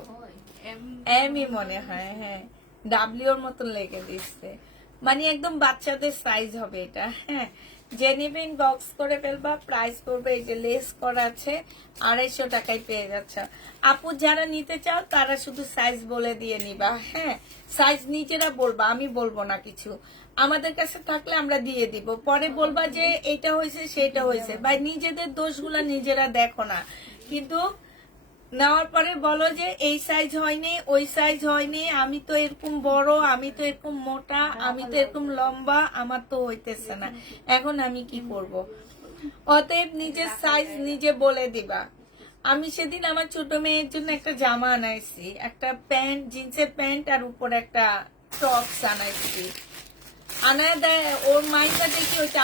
এমই মনে হয়, হ্যাঁ, ডাব্লিউর মতন লেগে দিচ্ছে, মানে একদম বাচ্চাদের সাইজ হবে এটা, হ্যাঁ। যে নিবেন বক্স করে ফেলবা, প্রাইস পড়বে, এই যে লেস করা আছে, 250 টাকায় পেয়ে যাচ্ছে। আপু যারা নিতে চাও তারা শুধু সাইজ বলে দিয়ে নিবা, হ্যাঁ, সাইজ নিজেরা বলবা, আমি বলবো না কিছু, আমাদের কাছে থাকলে আমরা দিয়ে দিব, পরে বলবা যে এটা হয়েছে সেটা হয়েছে, ভাই নিজেদের দোষগুলা নিজেরা দেখো না, কিন্তু নেওয়ার পরে বলো যে এই সাইজ হয়নি, ওই সাইজ হয়নি, আমি তো এরকম বড়, আমি তো এরকম মোটা, আমি তো এরকম লম্বা, আমার তো হইতেছে না, এখন আমি কি করব। অতএব নিজের সাইজ নিজে বলে দিবা। আমি সেদিন আমার ছোট মেয়ের জন্য একটা জামা আনাইছি, একটা প্যান্ট, জিন্সের প্যান্ট আর উপরে একটা টপস আনাইছি, আনায় দেয়, ওর মাইন্ডটা দেখি ওইটা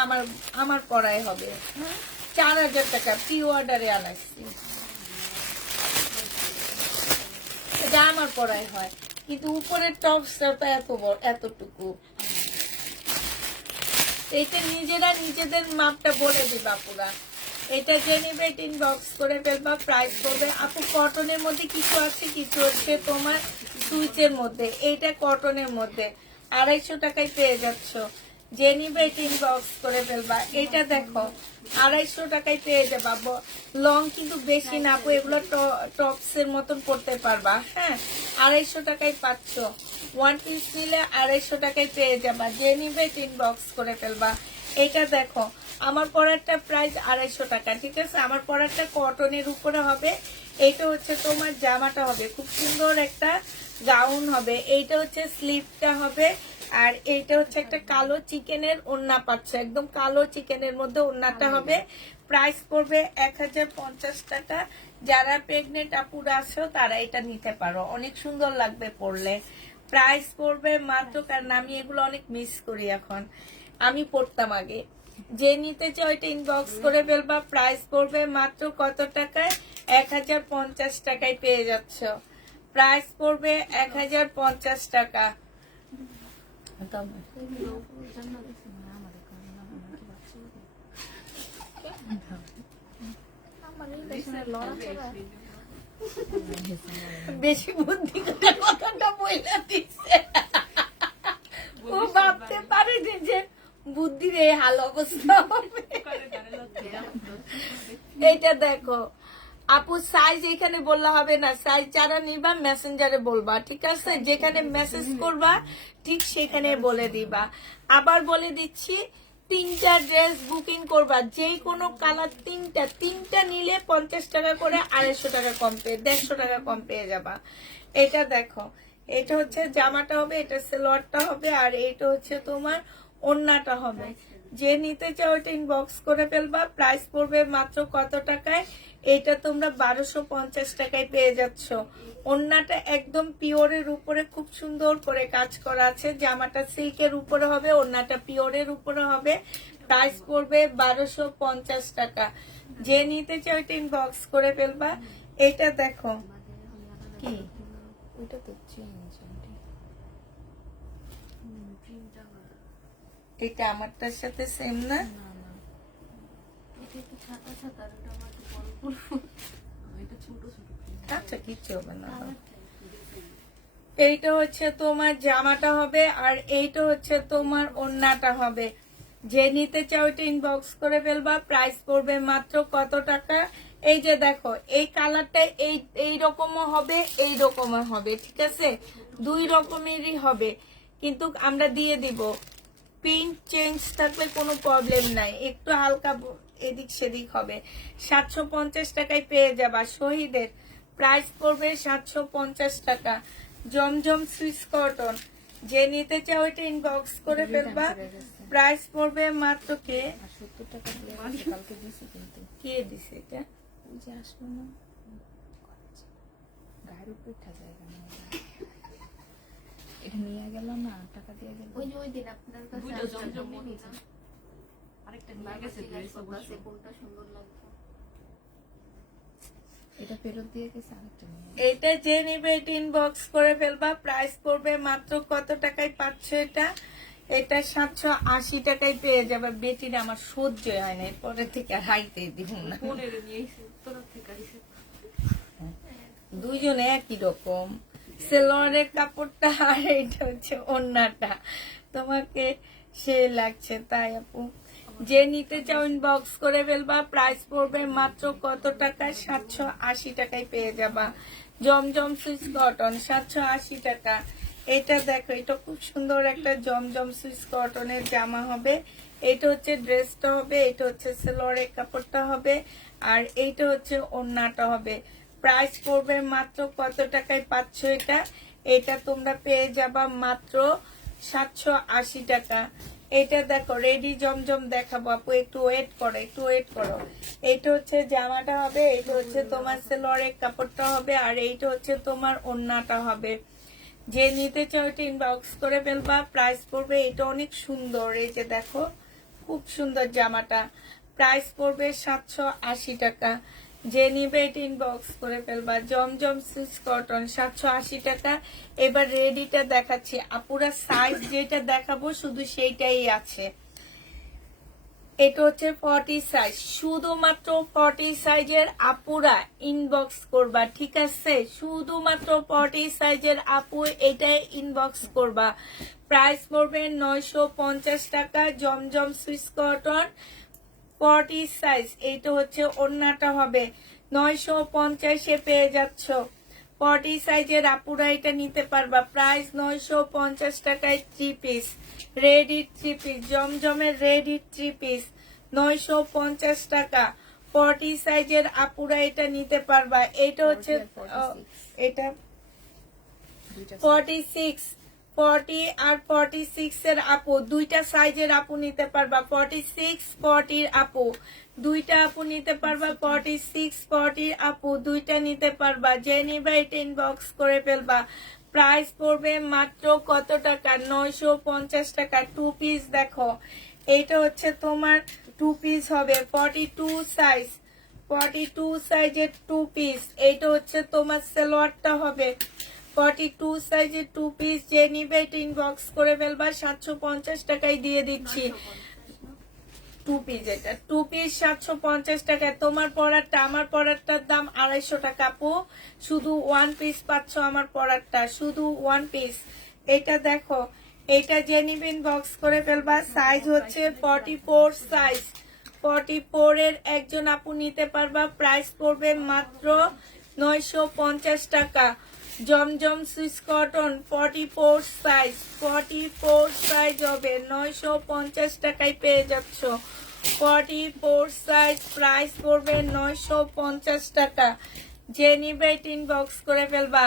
আমার পড়াই হবে, 4000 টাকা প্রি অর্ডারে আনাইছি, এটা আমার পড়াই হয়, কিন্তু উপরের টপসটা এত বড়, এতটুকু। এটা নিজেরা নিজেদের মাপটা বলে দিবা পুরা। এটা যে নিবে ইনবক্স করে ফেলবা, প্রাইস করবে। আপু কটনের মধ্যে কিছু আছে, কিছু হচ্ছে তোমার সুইচের মধ্যে, এইটা কটনের মধ্যে 250 টাকায় পেয়ে যাচ্ছ। যে নিবে ইনবক্স করে ফেলবা। এটা দেখো 250 টাকায় পেয়ে যাবা, লং কিন্তু বেশি না আপু, এগুলো টপস এর মতন পড়তে পারবা, হ্যাঁ, 250 টাকায় পাচ্ছ। ওয়ান পিস নিলে 250 টাকায় পেয়ে যাবা। যে নিবে ইনবক্স করে ফেলবা। এটা দেখো আমার পরারটা প্রাইস 250 টাকা, ঠিক আছে। আমার পরারটা কটনের উপরে হবে। এইটা হচ্ছে তোমার জামাটা হবে, খুব সুন্দর একটা গাউন হবে। এইটা হচ্ছে স্লিভটা হবে, আর এইটা হচ্ছে একটা কালো চিকেনের ওড়না পাচ্ছে, একদম কালো চিকেনের মধ্যে ওড়নাটা হবে। প্রাইস পড়বে 1050 টাকা। যারা প্রেগনেন্ট আপুরা আছো তারা এটা নিতে পারো, অনেক সুন্দর লাগবে পরলে। প্রাইস পড়বে মাত্র, কারণ আমি এগুলো অনেক মিস করি, এখন আমি পড়তাম আগে। যে নিতে চাও এটা ইনবক্স করে ফেলবা। প্রাইস পড়বে মাত্র কত টাকায়? 1050 টাকায় পেয়ে যাচ্ছ। প্রাইস পড়বে 1050 টাকা। বেশি বুদ্ধি করে কথাটা বইলা দিচ্ছে। ও ভাবতে পারে যে বুদ্ধির এই হাল অবস্থা হবে। এইটা দেখো আপু, সাইজ এখানে বললে হবে না, সাইজ যারা নিবা মেসেঞ্জারে বলবা, ঠিক আছে। যেখানে মেসেজ করবা ঠিক সেখানে বলে দিবা। আবার বলে দিচ্ছি, 3টা ড্রেস বুকিং করবা, যে কোনো কালার, তিনটা নিলে 50 টাকা করে, 250 টাকা কম পেয়ে, 150 টাকা কম পেয়ে যাবা। এটা দেখো, এটা হচ্ছে জামাটা হবে, এটা সালোয়ারটা হবে, আর এটা হচ্ছে তোমার ওড়নাটা হবে। যে নিতে চাও এটা ইনবক্স করে ফেলবা। প্রাইস পড়বে মাত্র কত টাকায়? এটা তোমরা 1250 টাকায় পেয়ে যাচ্ছ। ওড়নাটা একদম পিওরের উপরে খুব সুন্দর করে কাজ করা আছে। জামাটা সিল্কের উপরে হবে, ওড়নাটা পিওরের উপরে হবে। প্রাইস পড়বে 1250 টাকা। যে নিতে চাও এটা ইনবক্স করে ফেলবা। এটা দেখো কি, ওইটা তো চেঞ্জ এটা আমারটার সাথে সেম না? আচ্ছা কিচ্ছু হবে না। এইটা হচ্ছে তোমার জামাটা হবে, আর এইটা হচ্ছে তোমার ওড়নাটা হবে। যে নিতে চাও এটা ইনবক্স করে ফেলবা। প্রাইস পড়বে মাত্র কত টাকা? এই যে দেখো, এই কালারটা এই রকমও হবে, এই রকমও হবে, ঠিক আছে। 2 রকমেরই হবে, কিন্তু আমরা দিয়ে দিব। প্রিন্ট চেঞ্জ থাকলে কোনো প্রবলেম নাই, একটু হালকা এদিক সেদিক হবে। 750 টাকায় পেয়ে যাবা শহীদের। প্রাইস পড়বে 750 টাকা। জমজম সুইস কটন। যে নিতে চাও এটা ইনবক্স করে ফেলবা। প্রাইস পড়বে মাত্র কে 70 টাকা দিয়ে কালকে দিছি, কিন্তু কে দিছে এটা? ওই যে আসলো না, গায়ের উপর উঠা জায়গা নেই, এটা নিয়ে গেল না, টাকা দিয়ে গেল। ওই যে ওই দিন আপনার কাছে আরেকটা নিয়ে গেছে, কোনটা সুন্দর লাগতো, এটা ফেরত দিয়ে গেছে, আরেকটা নিয়ে। এটা যে নিবে এটা ইনবক্স করে ফেলবা। প্রাইস পড়বে মাত্র কত টাকায় পাচ্ছ এটা? এটা 780 টাকায় পেয়ে যাবে। বেটির আমার সহ্য হয় না, পরে থেকে হাইতে দিব না। দুইজনে একই রকম সেলোয়ারের কাপড়টা, আর এটা হচ্ছে ওড়নাটা। তোমাকে সে লাগছে তাই আপু। যে নিতে চাও ইনবক্স করে ফেলবা। প্রাইস পড়বে মাত্র কত টাকা? 780 টাকায় পেয়ে যাবা। জমজম সুইস কটন 780 টাকা। এটা দেখো, এটা খুব সুন্দর একটা জমজম সুইস কটনের জামা হবে। এটা হচ্ছে ড্রেসটা হবে, এটা হচ্ছে সেলোয়ারের কাপড়টা হবে, আর এইটা হচ্ছে ওড়নাটা হবে। প্রাইস পড়বে মাত্র কত টাকায় পাচ্ছ এটা? এটা তোমরা পেয়ে যাবা মাত্র 780 টাকা। এটা দেখো, রেডি জমজম দেখাবো আপু, একটু ওয়েট করো। এইটা হচ্ছে জামাটা হবে, এইটা হচ্ছে তোমার সেলোয়ারের কাপড়টা হবে, আর এইটা হচ্ছে তোমার ওড়নাটা হবে। যে নিতে চাও এটা ইনবক্স করে ফেলবা। প্রাইস পড়বে, এটা অনেক সুন্দর, এই যে দেখো খুব সুন্দর জামাটা। প্রাইস পড়বে 780 টাকা। যে নিবে এটা ইনবক্স করে ফেলবা। জমজম সুইস কটন 780 টাকা। এবার রেডিটা দেখাচ্ছি আপুরা, সাইজ যেটা দেখাবো শুধু সেইটাই আছে। এটা হচ্ছে 40 সাইজ, শুধুমাত্র 40 সাইজের আপুরা ইনবক্স করবা, ঠিক আছে। শুধুমাত্র 40 সাইজের আপু এটাই ইনবক্স করবা। প্রাইস পড়বে 950 টাকা। জমজম সুইস কটন 40 সাইজ। এইটা হচ্ছে ওড়নাটা হবে, 950-এ পেয়ে যাচ্ছ। 40 সাইজের আপুরা এটা নিতে পারবা। প্রাইস 950 টাকায় 3 পিস রেডি, 3 পিস জমজমের রেডি 3 পিস 950 টাকা। 40 সাইজের আপুরা এটা নিতে পারবা। এটা হচ্ছে 40 আর 46 এটা দুইটা 46, 40 আর 46 এর আপু, দুইটা সাইজের আপু নিতে পারবা। 46, 40 আপু দুইটা আপু নিতে পারবা। 46, 40 আপু দুইটা নিতে পারবা। যে নিবা এটা ইনবক্স করে ফেলবা। প্রাইস পড়বে মাত্র কত টাকা? 950 টাকা। 2 পিস দেখো, এটা হচ্ছে তোমার 2 পিস হবে। 42 সাইজ, 42 সাইজের 2 পিস। এইটা হচ্ছে তোমার সালোয়ারটা হবে। 42 সাইজের 2 পিস। যে নিবে এটা ইনবক্স করে ফেলবা। 750 টাকায় দিয়ে দিচ্ছি। 2 পিস, এটা 2 পিস 750 টাকা। তোমার পরারটা, আমার পরারটার দাম 250 টাকা আপু। শুধু 1 পিস পাচ্ছ আমার পরারটা, শুধু 1 পিস। এটা দেখো, এটা যে নিবে ইনবক্স করে ফেলবা। সাইজ হচ্ছে 44 সাইজ। 44 এর একজন আপু নিতে পারবা। প্রাইস পড়বে মাত্র 950 টাকা। জমজম সুইস কটন 44 সাইজ, 44 সাইজ হবে 950 টাকায় পেয়ে যাচ্ছ। 44 সাইজ, প্রাইস পড়বে 950 টাকা। যে নিবে ইনবক্স করে ফেলবা।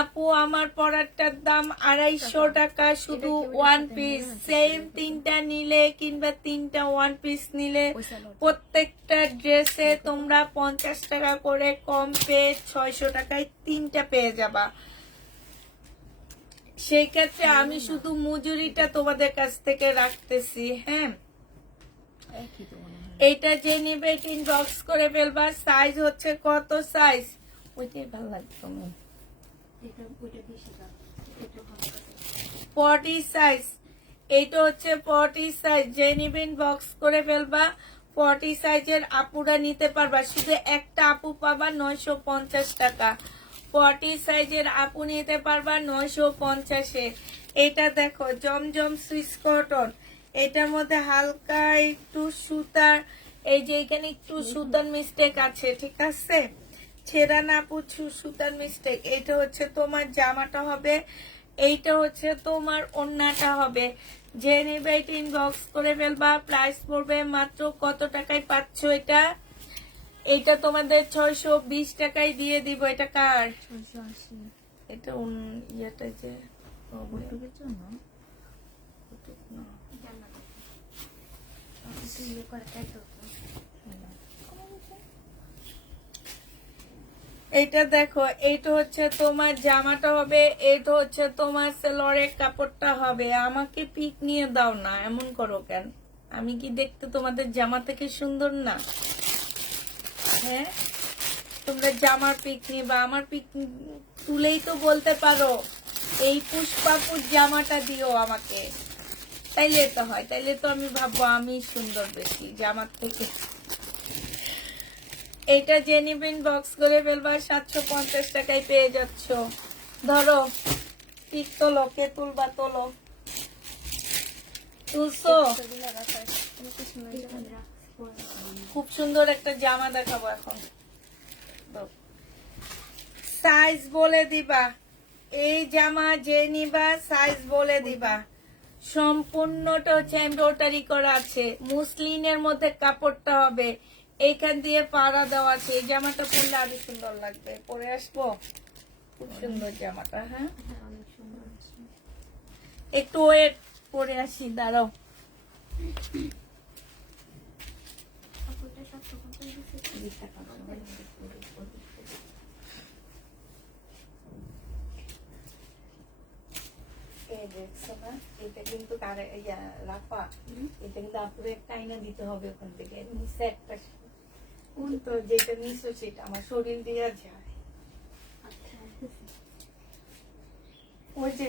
আপু আমার পরারটার দাম 250 টাকা, শুধু 1 পিস। সেম 3টা নিলে কিংবা 3টা 1 পিস নিলে প্রত্যেকটা ড্রেসে তোমরা 50 টাকা করে কম পেয়ে 600 টাকায় 3টা পেয়ে যাবা। সেই ক্ষেত্রে আমি শুধু মজুরিটা তোমাদের কাছ থেকে রাখতেছি। হ্যাঁ, একই তো মনে হয়। এইটা যে নিবে ইনবক্স করে ফেলবা। সাইজ হচ্ছে কত সাইজ? ওইটাই ভালো লাগবে তুমি। এটা ওইটা বেশি দাম, এটা হালকা 40 সাইজ, এইটা হচ্ছে 40 সাইজ। যে নিবে ইনবক্স করে ফেলবা। 40 সাইজের আপুরা নিতে পারবা। শুধু একটা আপু পাবা 950 টাকা। 40 সাইজের আপু নিতে পারবা 950-এ। এটা দেখো জমজম সুইস কটন, এটার মধ্যে হালকা একটু সুতার, এই যে এখানে একটু সুতার মিস্টেক আছে, ঠিক আছে, ছেঁড়া না আপু, সুতার মিস্টেক। এটা হচ্ছে তোমার জামাটা হবে, এইটা হচ্ছে তোমার ওড়নাটা হবে। যে নেবে এটা ইনবক্স করে ফেলবা। প্রাইস পড়বে মাত্র কত টাকায় পাচ্ছ এটা? এটা তোমাদের 620 টাকায় দিয়ে দিব। এটা কার? 680 এটা ইয়েটা যে ইউটিউবের জন্য জানা একটু ইয়ে করে এত এইটা দেখো, এইটা হচ্ছে তোমার জামাটা হবে, এইটা হচ্ছে তোমার সেলরের কাপড়টা হবে। আমাকে পিক নিয়ে দাও না, এমন করো কেন? আমি কি দেখতে তোমাদের জামা থেকে সুন্দর না? হ্যাঁ, তোমরা জামার পিক নিবা, আমার পিক তুলেই তো বলতে পারো এই পুষ্পাপুর জামাটা দিও আমাকে, তাইলে তো হয়, তাইলে তো আমি ভাববো আমি সুন্দর বেশি জামার থেকে। এইটা যে নিবেন বক্স করে ফেলবা। 750 টাকায় পেয়ে যাচ্ছ। ধরো পিক তোলো, কে তুলবা তোলো। তুলছো? খুব সুন্দর একটা জামা দেখাবো এখন। সাইজ বলে দিবা, এই জামা যে নিবা সাইজ বলে দিবা। সম্পূর্ণটা হচ্ছে এমব্রয়ডারি করা আছে, মুসলিনের মধ্যে কাপড়টা হবে, এইখান দিয়ে পাড়া দেওয়া আছে। এই জামাটা পরলে আরো সুন্দর লাগবে। পরে আসবো, খুব সুন্দর জামাটা। হ্যাঁ, অনেক সুন্দর আছে। একটু ওয়েট করে আসি, দাঁড়াও। কাপড়টা 750 দিছে। এই দেখছো না, এটা কিন্তু রাফা, এটা কিন্তু আপুরে একটা আয়না দিতে হবে ওখান থেকে। নিচে একটা কোন তো যেটা নিচে সেটা আমার শরীর দিয়ে যায়। আচ্ছা ওই যে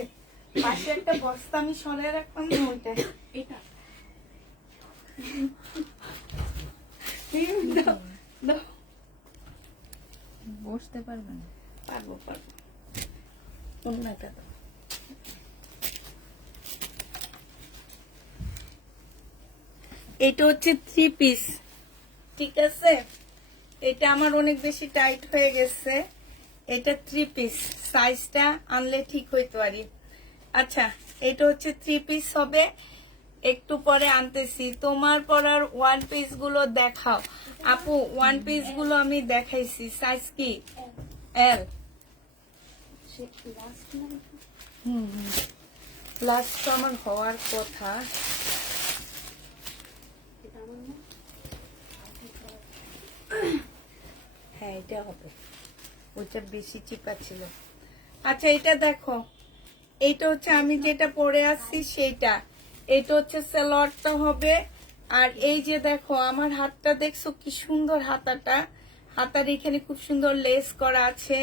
পাশে একটা বস্তা আমি সরে রাখলাম না, ওইটা। এটা দাও, দাও। বসতে পারবেন? পারবো, পারবো। অন্যটা দাও। এটা হচ্ছে 3 পিস, ঠিক আছে। এটা আমার অনেক বেশি টাইট হয়ে গেছে। এটা 3 পিস, সাইজটা আনলে ঠিক হইতে পারি। আচ্ছা, এটা হচ্ছে 3 পিস হবে। একটু পরে আনতেছি। তোমার পরার ওয়ান পিস গুলো দেখাও আপু। ওয়ান পিস গুলো আমি দেখাইছি। সাইজ কি? এল। সে লাস্ট না লাস্ট তো আমার হওয়ার কথা। এটা আমার না হ্যাঁ এটা হবে, ওইটা বেশি চিপা ছিল। আচ্ছা এটা দেখো, এইটা হচ্ছে আমি যেটা পরে আসছি সেইটা। এটা হচ্ছে সালোয়ারটা হবে। আর এই যে দেখো আমার হাতটা দেখছো কি সুন্দর, হাতার এখানে খুব সুন্দর লেস করা আছে।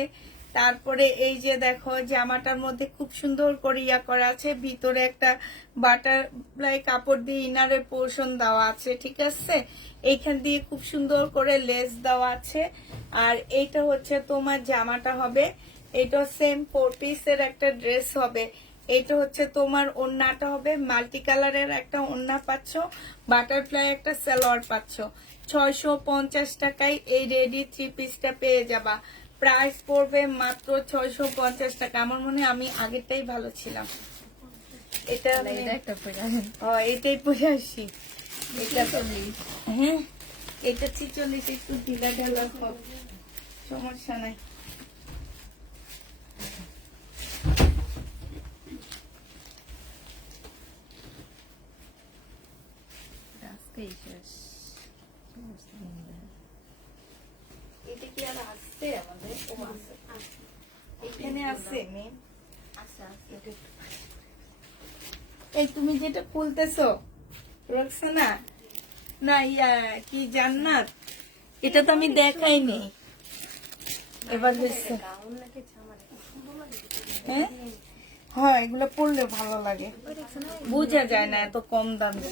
তারপরে এই যে দেখো জামাটার মধ্যে খুব সুন্দর করে ইয়া করা আছে, ভিতরে একটা বাটারফ্লাই কাপড় দিয়ে ইনারের পোর্শন দেওয়া আছে, ঠিক আছে। এইখান দিয়ে খুব সুন্দর করে লেস দেওয়া আছে। আর এইটা হচ্ছে তোমার জামাটা হবে। এটা সেম 4 পিসের একটা ড্রেস হবে। এটা হচ্ছে তোমার ওড়নাটা হবে, মাল্টি কালারের একটা ওড়না পাচ্ছ, বাটারফ্লাই একটা সালোয়ার পাচ্ছ। 650 টাকায় এই রেডি 3 পিসটা পেয়ে যাবা। প্রাইস পড়বে মাত্র 650 টাকা। আমার মনে হয় আমি আগেরটাই ভালো ছিলাম। এটা এটাই পরে আসি। এটা তো হ্যাঁ, এটা 46, একটু ঢিলা ঢালা হবে, সমস্যা নাই। এটা কি আর আসছে আমাদের? ও আছে, এখানে আছে মেম। আচ্ছা এই তুমি যেটা খুলতেছো রোকসানা না, ইয়া কি জান্নাত, এটা তো আমি দেখাইনি। এবার হচ্ছে গাউন নাকি জামা সুন্দর লাগে। হ্যাঁ হ্যাঁ, এগুলো পরলে ভালো লাগে, বোঝা যায় না এত কম দামে।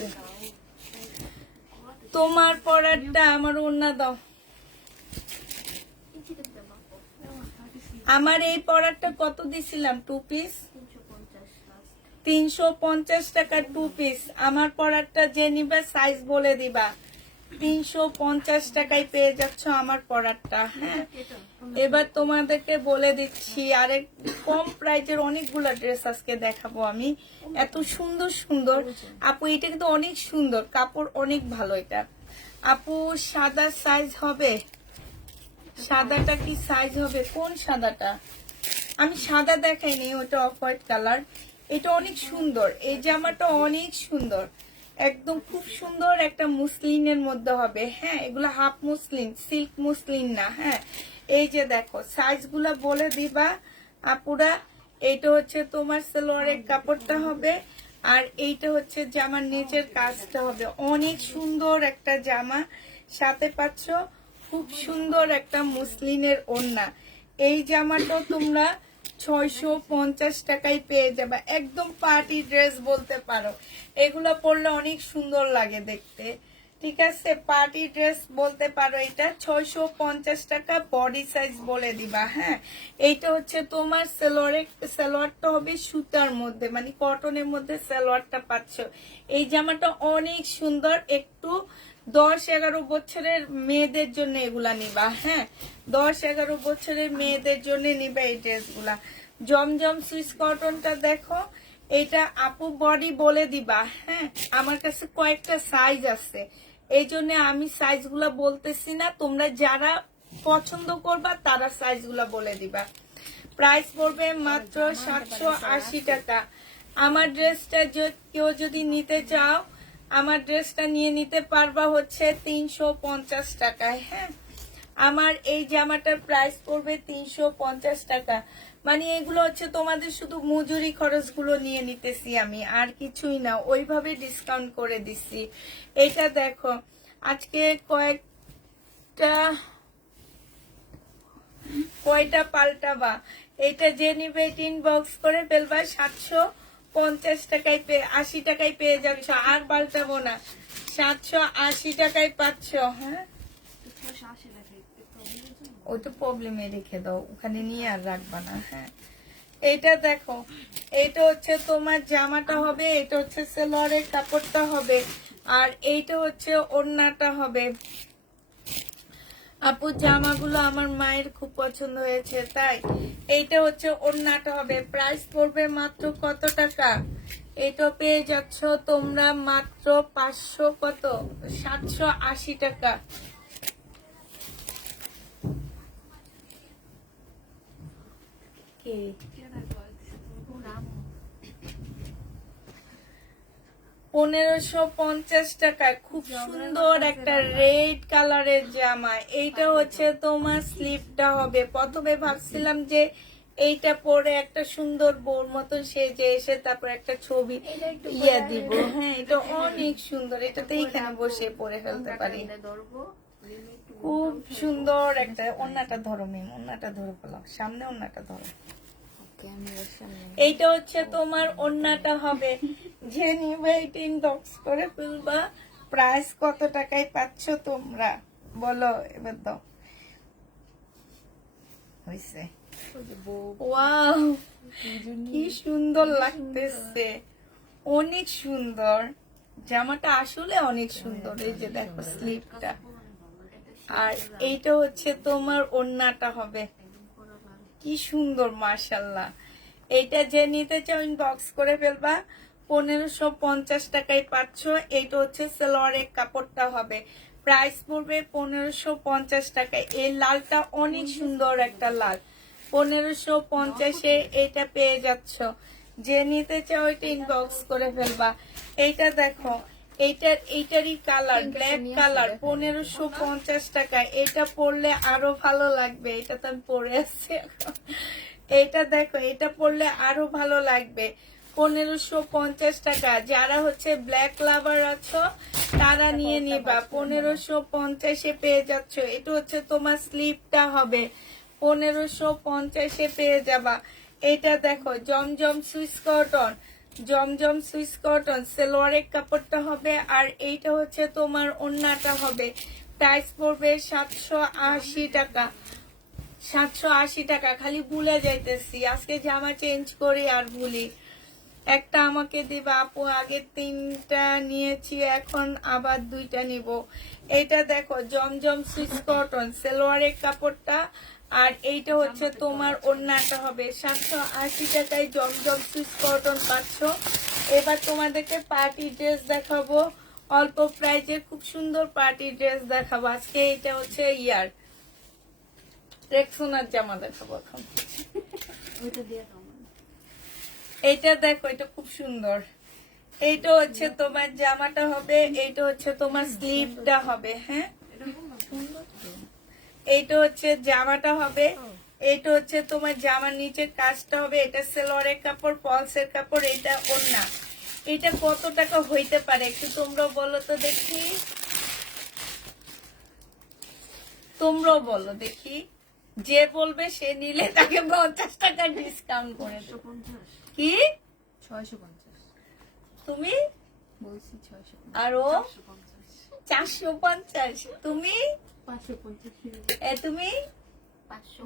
তোমার পরারটা আমার ওড়না দাও। আমার এই পরারটা কত দিছিলাম? 2 পিস 350 টাকা 2 পিস। আমার পরারটা যে নিবে সাইজ বলে দিবা, 350 টাকায় পেয়ে যাচ্ছ আমার পরারটা। হ্যাঁ, এবার তোমাদেরকে বলে দিচ্ছি আরেক কম প্রাইজের অনেকগুলো ড্রেস আজকে দেখাবো আমি। এত সুন্দর সুন্দর আপু, এটা কিন্তু অনেক সুন্দর, কাপড় অনেক ভালো। এটা আপু সাদা সাইজ হবে? সাদাটা কি সাইজ হবে? কোন সাদাটা? আমি সাদা দেখাইনি, ওটা অফ হোয়াইট কালার। এটা অনেক সুন্দর, এই জামাটা অনেক সুন্দর, একদম খুব সুন্দর একটা মুসলিনের মধ্যে হবে। হ্যাঁ, এগুলো হাফ মুসলিন, সিল্ক মুসলিন না। হ্যাঁ, এই যে দেখো সাইজ গুলা বলে দিবা আপুরা। এইটা হচ্ছে তোমার সালোয়ারের কাপড়টা হবে, আর এইটা হচ্ছে জামার নিচের কাজটা হবে। অনেক সুন্দর একটা জামা, সাথে পাচ্ছ খুব সুন্দর একটা মুসলিনের ওড়না। এই জামাটাও তোমরা 650 টাকায় পেয়ে যাবে। একদম পার্টি ড্রেস বলতে পারো, এগুলো পরলে অনেক সুন্দর লাগে দেখতে, ঠিক আছে। পার্টি ড্রেস বলতে পারো। এটা 650 টাকা, বডি সাইজ বলে দিবা। হ্যাঁ, এইটা হচ্ছে তোমার সালোয়ারটা হবে সুতার মধ্যে, মানে কটনের মধ্যে সালোয়ারটা পাচ্ছ। এই জামাটা অনেক সুন্দর, একটু 10-11 বছরের মেয়েদের জন্য এগুলা নিবা। হ্যাঁ, 10-11 বছরের মেয়েদের জন্য নিবা এই ড্রেসগুলা। জমজম সুইস কটনটা দেখো, এটা আপু বডি বলে দিবা। হ্যাঁ, আমার কাছে কয়েকটা সাইজ আছে, এই জন্য আমি সাইজগুলা বলতেছি না, তোমরা যারা পছন্দ করবা তারা সাইজগুলা বলে দিবা। প্রাইস পড়বে মাত্র 780 টাকা। আমার ড্রেসটা কেউ যদি নিতে চাও, আমার ড্রেসটা নিয়ে নিতে পারবা হচ্ছে 350 টাকায়। হ্যাঁ, আমার এই জামাটার প্রাইস পড়বে 350 টাকা। মানে এগুলো হচ্ছে তোমাদের শুধু মজুরি খরচগুলো নিয়ে নিতেছি আমি, আর কিছুই না, ওইভাবে ডিসকাউন্ট করে দিচ্ছি। এটা দেখো আজকে কয়টা পাল্টাবা, এটা যে নিবে ইনবক্স করে ফেলবা। 750 টাকায় 80 টাকায় পেয়ে যাচ্ছ, আর পাল্টাবো না। 780 টাকায় পাচ্ছ। হ্যাঁ, ওইটা প্রবলেমে রেখে দাও, ওখানে নিয়ে আর রাখবা না। হ্যাঁ, এটা দেখো, এটা হচ্ছে তোমার জামাটা হবে, এটা হচ্ছে সালোয়ারের কাপড়টা হবে, আর এইটা হচ্ছে ওড়নাটা হবে। আপু জামাগুলো আমার মায়ের খুব পছন্দ হয়েছে, তাই এইটা হচ্ছে ওড়নাটা হবে। প্রাইস পড়বে মাত্র কত টাকা? এটা পেয়ে যাচ্ছ তোমরা মাত্র 500 কত 780 টাকা। কে 1550 টাকা। খুব সুন্দর একটা রেড কালারের জামা। এইটা হচ্ছে তোমার স্লিপটা হবে। প্রথমে ভাবছিলাম যে এইটা পরে একটা সুন্দর বউর মতো সেজে এসে তারপর একটা ছবি ইয়া দিব। হ্যাঁ, এটা অনেক সুন্দর। এটাতে এখানে বসে পরে ফেলতে পারি। খুব সুন্দর একটা। ওন্নাটা ধরো মেম, ওন্নাটা ধরে ফেলাও, সামনে ওন্নাটা ধরো। এইটা হচ্ছে তোমার ওন্নাটা হবে। যে নিবে এটা ইনবক্স করে ফেলবা। প্রাইস কত টাকায় পাচ্ছ তোমরা বলো এবার দাও। হইছে। ওয়াও, কি সুন্দর লাগতেছে, অনেক সুন্দর জামাটা, আসলে অনেক সুন্দর। এই যে দেখো স্লিপটা, আর এইটা হচ্ছে তোমার ওড়নাটা হবে। কি সুন্দর মাশাআল্লাহ। এইটা যে নিতে চাও ইনবক্স করে ফেলবা। 1550 টাকায় পাচ্ছ। এইটা হচ্ছে সালোয়ারের কাপড়টা হবে। প্রাইস পড়বে 1550 টাকায়। এই লালটা অনেক সুন্দর একটা লাল। 1550-এ এটা পেয়ে যাচ্ছ। যে নিতে চাও এটা ইনবক্স করে ফেলবা। এইটা দেখো, এইটারই কালার ব্ল্যাক কালার, 1550 টাকা। এটা পরলে আরো ভালো লাগবে। এটা তো আমি পরে আসছি এখন। এটা দেখো, এটা পরলে আরো ভালো লাগবে। 1550 টাকা। যারা হচ্ছে ব্ল্যাক লাভার আছো তারা নিয়ে নিবা। 1550-এ পেয়ে যাচ্ছ। এটা হচ্ছে তোমার স্লিপটা হবে। 1550-এ পেয়ে যাবা। এটা দেখো জমজম সুইস কটন, জমজম সুইস কটন সালোয়ারের কাপড়টা হবে। আর এইটা হচ্ছে তোমার ওড়নাটা হবে। প্রাইস পড়বে 780 টাকা। 780 টাকা। খালি ভুলে যাইতেছি, আজকে জামা চেঞ্জ করি আর ভুলি। একটা আমাকে দিবা আপু, আগে 3টা নিয়েছি, এখন আবার 2টা নিব। এটা দেখো জমজম সুইস কটন সালোয়ারের কাপড়টা, আর এইটা হচ্ছে তোমার ওড়নাটা হবে। 780 টাকায় জমজম সুইস কটন পাচ্ছ। এবার তোমাদেরকে পার্টি ড্রেস দেখাবো অল্প প্রাইজে। খুব সুন্দর পার্টি ড্রেস দেখাবো আজকে। এটা হচ্ছে রেক্সোনার জামা দেখাবো এখন। এইটা দেখো, এটা খুব সুন্দর। এইটা হচ্ছে তোমার জামাটা হবে। এইটা হচ্ছে তোমার স্লিভটা হবে। হ্যাঁ, এইটা হচ্ছে জামাটা হবে। এইটা হচ্ছে তোমার জামার নিচের কাজটা হবে। এটা সালোয়ারের কাপড়, পলসের কাপড়, এটা ওড়না। এটা কত টাকা হইতে পারে একটু তোমরা বলো তো দেখি। তোমরাও বলো দেখি। যে বলবে সে নিলে তাকে 50 টাকা ডিসকাউন্ট করে দেবো। কি 650 তুমি? বলছি 650 আরো 450। তুমি 550 তুমি 500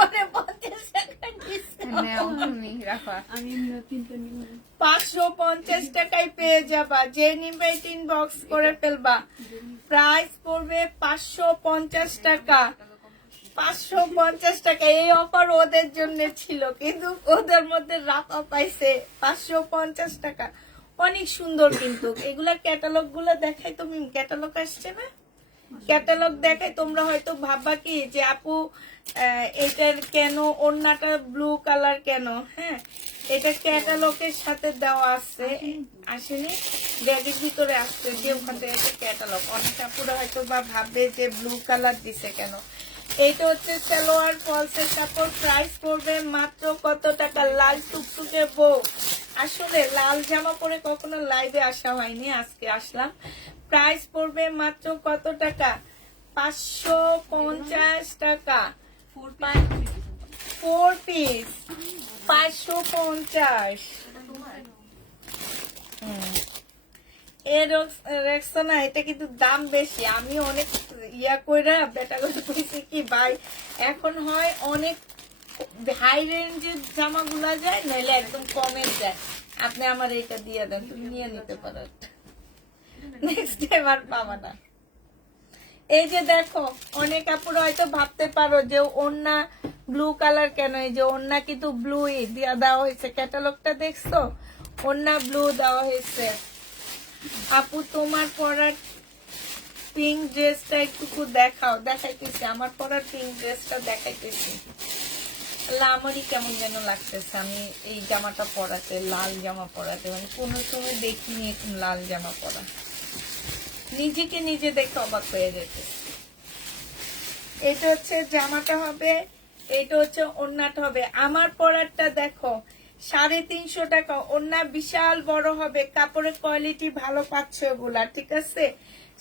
ওরে 50 টাকা ডিসকাউন্ট। নাও তুমি রাখা। আমি নতুনটা নিব। 550 টাকায় পেয়ে যাবা। যে নিবে ইনবক্স করে ফেলবা। প্রাইস পড়বে 550 টাকা। 550 টাকা। এই অফার ওদের জন্য ছিল, কিন্তু ওদের মধ্যে রাফা পাইছে। 550 টাকা অনেক সুন্দর। কিন্তু এগুলা ক্যাটালগ গুলা দেখাই, তুমি ক্যাটালগ আসছে না, ক্যাটালগ দেখাই। তোমরা হয়তো ভাববা কি যে আপু এটার কেন ওড়নাটা ব্লু কালার কেন। হ্যাঁ, এটা ক্যাটালগের সাথে দেওয়া আছে। আসেনি, ব্যাগের ভিতরে আসছে যে ওখান থেকে ক্যাটালগ। অনেক আপুরা হয়তো বা ভাববে যে ব্লু কালার দিছে কেন। এইটা হচ্ছে সালোয়ার ফলসের কাপড়। প্রাইস পড়বে মাত্র কত টাকা? লাল টুকটুকে বউ। আসলে লাল জামা পরে কখনো লাইভে আসা হয়নি, আজকে আসলাম। প্রাইস পড়বে মাত্র কত টাকা? 550 টাকা। 4 পিস 550। রেক্সোনা, এটা কিন্তু দাম বেশি। আমি অনেক ইয়া কইরা বেটা করে কইছি কি ভাই, এখন হয় অনেক হাই রেঞ্জের জামাগুলা যায়, নইলে একদম কমে যায়। আপনি আমার এটা দিয়ে দেন, তুমি নিয়ে নিতে পারো। নেক্সট টাইম আর পাবা না। এই যে দেখো, অনেক আপুরা হয়তো ভাবতে পারো যে ওড়না ব্লু কালার কেন? এই যে ওন্না কিন্তু ব্লু দেওয়া হয়েছে, ক্যাটালগটা দেখছো? ওন্না ব্লু দেওয়া হয়েছে। আপু তোমার পরার পিঙ্ক ড্রেসটা একটু দেখাও। দেখাইতেছি, আমার পরার পিঙ্ক ড্রেসটা দেখাইতেছি। আল্লাহ, আমারই কেমন যেন লাগতেছে আমি এই জামাটা পরাতে, লাল জামা পরাতে। মানে কোনো সময় দেখিনি এরকম লাল জামা পরা, নিজেকে নিজে দেখে অবাক হয়ে যেতে। এটা হচ্ছে জামাটা হবে, এটা হচ্ছে ওড়নাটা হবে। আমার পরারটা দেখো 350 টাকা, ওড়না বিশাল বড় হবে, কাপড়ের কোয়ালিটি ভালো পাচ্ছ এগুলা, ঠিক আছে?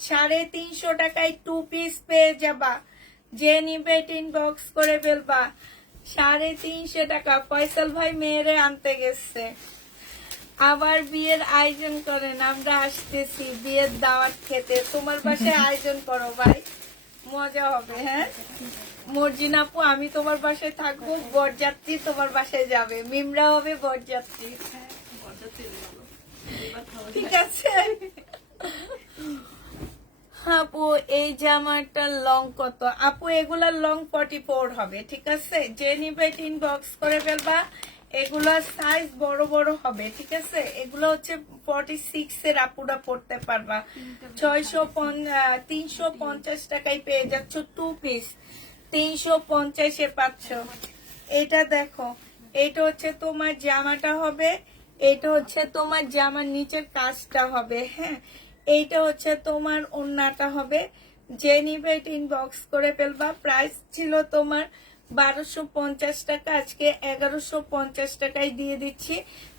350 টাকায় 2 পিস পেয়ে যাবা, যে নিবে ইনবক্স করে ফেলবা। 350 টাকা। ফয়সাল ভাই মেয়েরে আনতে গেছে, আবার বিয়ের আয়োজন করেন, আমরা আসতেছি বিয়ের দাওয়াত খেতে। তোমার বাসায় আয়োজন করো ভাই, মজা হবে। হ্যাঁ মর্জিন আপু, আমি তোমার বাসায় থাকবো, বরযাত্রী তোমার বাসায় যাবে, মিমরা হবে বরযাত্রী, ঠিক আছে? আপু এই জামাটা লং কত? আপু এগুলা লং 44 হবে, ঠিক আছে? যে নিবে ইনবক্স করে ফেলবা। এগুলা সাইজ বড় বড় হবে, ঠিক আছে? এগুলো হচ্ছে 46 এর, আপুরা পড়তে পারবা। 350 টাকায় পেয়ে যাচ্ছ 2 পিস, 350-এ পাচ্ছ। এটা দেখো, এটা হচ্ছে তোমার জামাটা হবে, এটা হচ্ছে তোমার জামার নিচের কাজটা হবে। হ্যাঁ, এইটা হচ্ছে তোমার ওড়নাটা হবে। যে নিবে ইনবক্স করে ফেলবা। প্রাইস ছিল তোমার 1250 টাকা, আজকে 1150 টাকায় দিয়ে দিচ্ছি।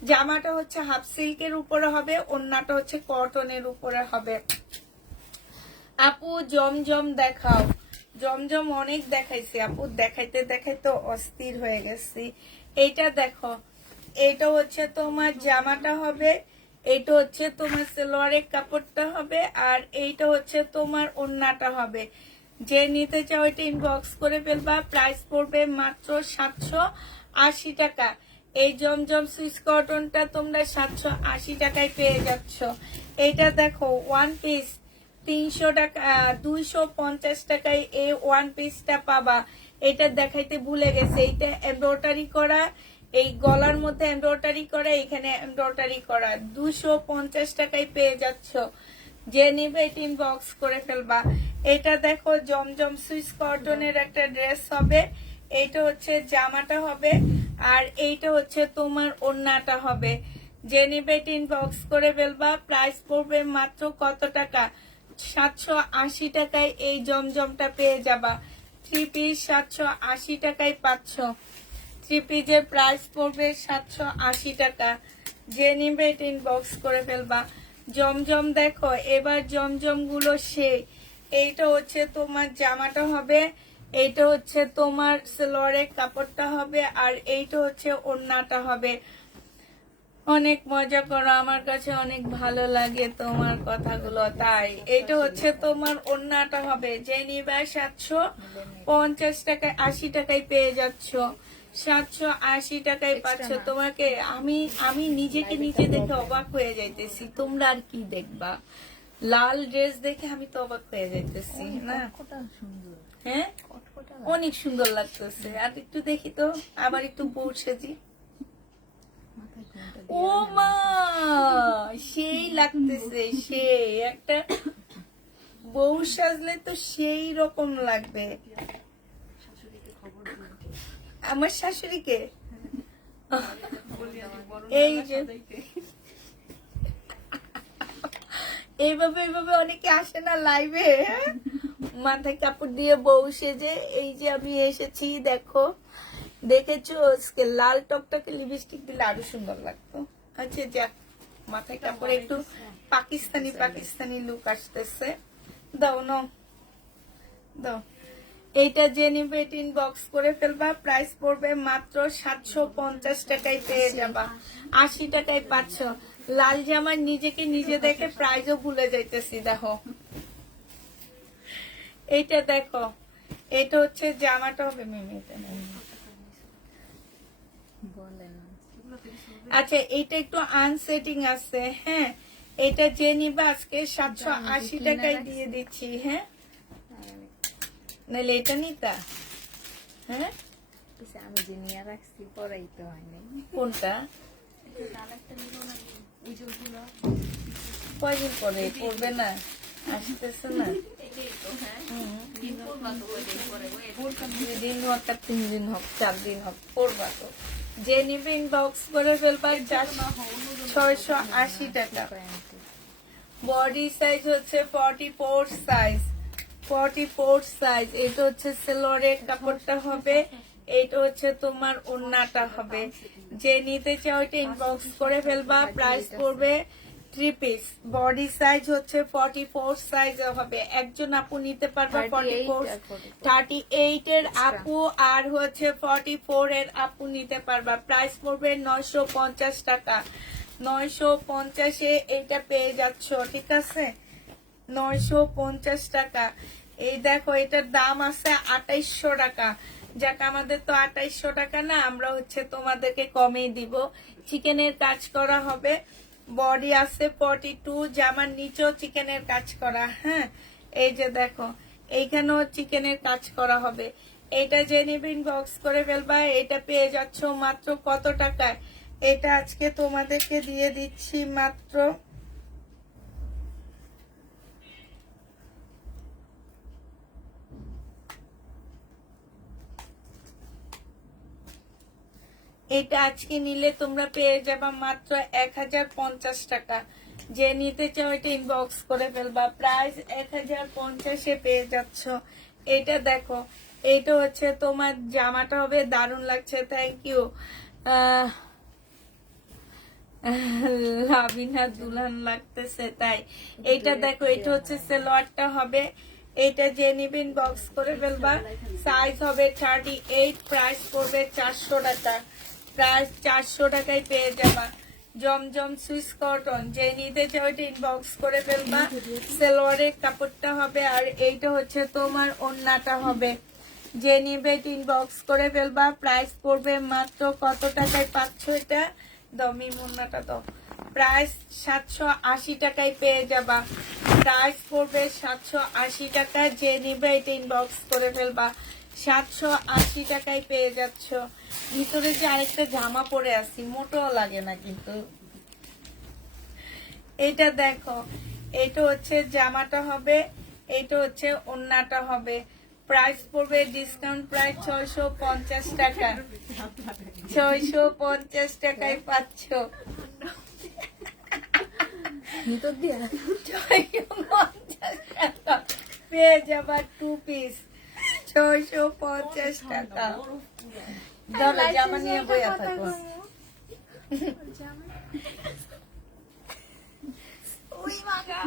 জামাটা হচ্ছে হাফ সিল্কের উপরে হবে, ওড়নাটা হচ্ছে কটনের উপরে হবে। আপু জমজম দেখাও। জমজম অনেক দেখাইছি আপু, দেখাইতে দেখাইতে অস্থির হয়ে গেছি। এইটা দেখো, এটা হচ্ছে তোমার জামাটা হবে, এইটা হচ্ছে তোমার সালোয়ারের কাপড়টা হবে, আর এইটা হচ্ছে তোমার ওড়নাটা হবে। যে নিতে চাও এটা ইনবক্স করে ফেলবা। প্রাইস পড়বে মাত্র 780 টাকা। এই জমজম সুইস কটনটা তোমরা 780 টাকায় পেয়ে যাচ্ছ। এইটা দেখো, ওয়ান পিস 300 টাকা, 250 টাকায় এই ওয়ান পিসটা পাবা। এটা দেখাইতে ভুলে গেছে, এইটা এমব্রয়ডারি করা, এই গলার মধ্যে এমব্রয়ডারি করা, এখানে এমব্রয়ডারি করা, 250 টাকায় পেয়ে যাচ্ছ। যে নিবে ইনবক্স করে ফেলবা। এটা দেখো, জমজম সুইস কটনের একটা ড্রেস হবে, এইটা হচ্ছে জামাটা হবে, আর এইটা হচ্ছে তোমার ওড়নাটা হবে। যে নিবে ইনবক্স করে ফেলবা। প্রাইস পড়বে মাত্র কত টাকা? 780 টাকায় এই জমজমটা পেয়ে যাবা। 3 পিস 780 টাকায় পাচ্ছ। 3 পিসের প্রাইস পড়বে 780 টাকা। যে নিবে ইনবক্স করে ফেলবা। জমজম দেখো, এবার জমজম গুলো এইটা হচ্ছে তোমার জামাটা হবে, এইটা হচ্ছে তোমার সালোয়ারের কাপড়টা হবে, আর এইটা হচ্ছে ওড়নাটা হবে। অনেক মজা করো, আমার কাছে অনেক ভালো লাগে তোমার কথাগুলো, তাই। এটা হচ্ছে তোমার ওড়নাটা হবে। যে নিবে 750 টাকায় 80 টাকায় পেয়ে যাচ্ছ। 780 টাকায় পাচ্ছ। তোমাকে আমি নিজেকে নিজে দেখে অবাক হয়ে যাইতেছি, তোমরা আর কি দেখবা? লাল ড্রেস দেখে আমি তো অবাক হয়ে যাইতেছি না? হ্যাঁ, অনেক সুন্দর লাগতেছে। আর একটু দেখি তো, আবার একটু বউ সেজি। ও মা, সেই লাগতেছে, সেই একটা বউ সাজলে তো সেই রকম লাগবে। আমার শাশুড়িকে এই যে এইভাবে এইভাবে অনেকে আসে না লাইভে, মাথায় কাপড় দিয়ে বউ সেজে। এই যে আমি এসেছি, দেখো, দেখেছো? আজকে লাল টকটকে লিপস্টিক দিলে আরো সুন্দর লাগতো। আচ্ছা যাক, মাথায় কাপড়ে একটু পাকিস্তানি পাকিস্তানি লুক আসতেছে। দাও ন, দাও। এইটা যে নিবে ইনবক্স করে ফেলবা। প্রাইস পড়বে মাত্র 750 টাকায় পেয়ে যাবা। 80 টাকায় পাচ্ছ। লাল জামার নিজেকে নিজে দেখে প্রাইজও ভুলে যাইতেছি। দেখো, এইটা দেখো, এটা হচ্ছে জামাটা হবে। আচ্ছা, এটা একটু আনসেটিং আছে। হ্যাঁ, এটা যে নিবে আজকে 780 টাকায় দিয়ে দিচ্ছি। হ্যাঁ, নাহলে এটা নিতা। হ্যাঁ, লাগতেছে আমি যে নিয়ে রাখছি পরাই তো হয় নাই কোনটা এটা আরেকটা নিলো না ওই যে ওগুলো কয়দিন পরে পড়বে না, আসতেছে না। এটাই তো হ্যাঁ হুম। দিন পড়বা তো কয়দিন পরে ওই 2 দিন হোক আর 3 দিন হোক 4 দিন হোক পড়বা তো। যে নিবে ইনবক্স করে ফেলবা 680 টাকা। বডি সাইজ হচ্ছে 44 সাইজ, 44 সাইজ। এটা হচ্ছে সেলোয়ারের কাপড়টা হবে, এটা হচ্ছে তোমার ওড়নাটা হবে। যে নিতে চাও এটা ইনবক্স করে ফেলবা। প্রাইস পড়বে 3 পিস। বডি সাইজ হচ্ছে 44 সাইজ হবে। একজন আপু নিতে পারবে 44, 38 এর আপু আর হচ্ছে 44 এর আপু নিতে পারবা। প্রাইস পড়বে 950 টাকা। 950 এ এটা পেয়ে যাচ্ছ, ঠিক আছে? 950 টাকা। এই দেখো এটার দাম আছে 2800 টাকা। যাক আমাদের তো 2800 টাকা না, আমরা হচ্ছে তোমাদেরকে কমেই দিব। চিকেনের কাজ করা হবে, বডি আছে 42, জামার নিচেও চিকেনের কাজ করা। হ্যাঁ, এই যে দেখো এইখানেও চিকেনের কাজ করা হবে। এটা যে নিবে ইনবক্স করে ফেলবা। এটা পেয়ে যাচ্ছ মাত্র কত টাকায়? এটা আজকে তোমাদেরকে দিয়ে দিচ্ছি মাত্র এটা আজকে নিলে তোমরা পেয়ে যাবা মাত্র 1050 টাকা। যে নিতে চাও এটা ইনবক্স করে ফেলবা। প্রাইস 1050 এ পেয়ে যাচ্ছ। এটা দেখো, এইটা হচ্ছে তোমার জামাটা হবে, দারুণ লাগছে। থ্যাংক ইউ লাভিনা, দুলহান লাগতেছে তাই। এইটা দেখো, এটা হচ্ছে সালোয়ারটা হবে। এটা যে নিবে ইনবক্স করে ফেলবা। সাইজ হবে 38, প্রাইস পড়বে 400 টাকা। প্রাইস 400 টাকায় পেয়ে যাবা। জমজম সুইস কটন, যে নিতে চাও এটা ইনবক্স করে ফেলবা। সালোয়ারের কাপড়টা হবে আর এইটা হচ্ছে তোমার ওড়নাটা হবে। যে নিবে এটা ইনবক্স করে ফেলবা। প্রাইস পড়বে মাত্র কত টাকায় পাচ্ছ এটা? দমি মুন্নাটা দাও। প্রাইস 780 টাকায় পেয়ে যাবা। প্রাইস পড়বে 780 টাকা। যে নিবে এটা ইনবক্স করে ফেলবা। 780 টাকায় পেয়ে যাচ্ছ। ভিতরে যে আরেকটা জামা পরে আসি, মোটেও লাগে না কিন্তু। এটা দেখো, এটা হচ্ছে জামাটা হবে, এটা হচ্ছে ওড়নাটা হবে। প্রাইস পড়বে ডিসকাউন্ট প্রাইস 650 টাকা। 650 টাকায় পাচ্ছ। ভিতর দিয়ে 650 টাকা পেয়ে যাবা 2 পিস। 650 টাকা। ধরো জামা নিয়ে বইয়া থাকো। ওই মাগা।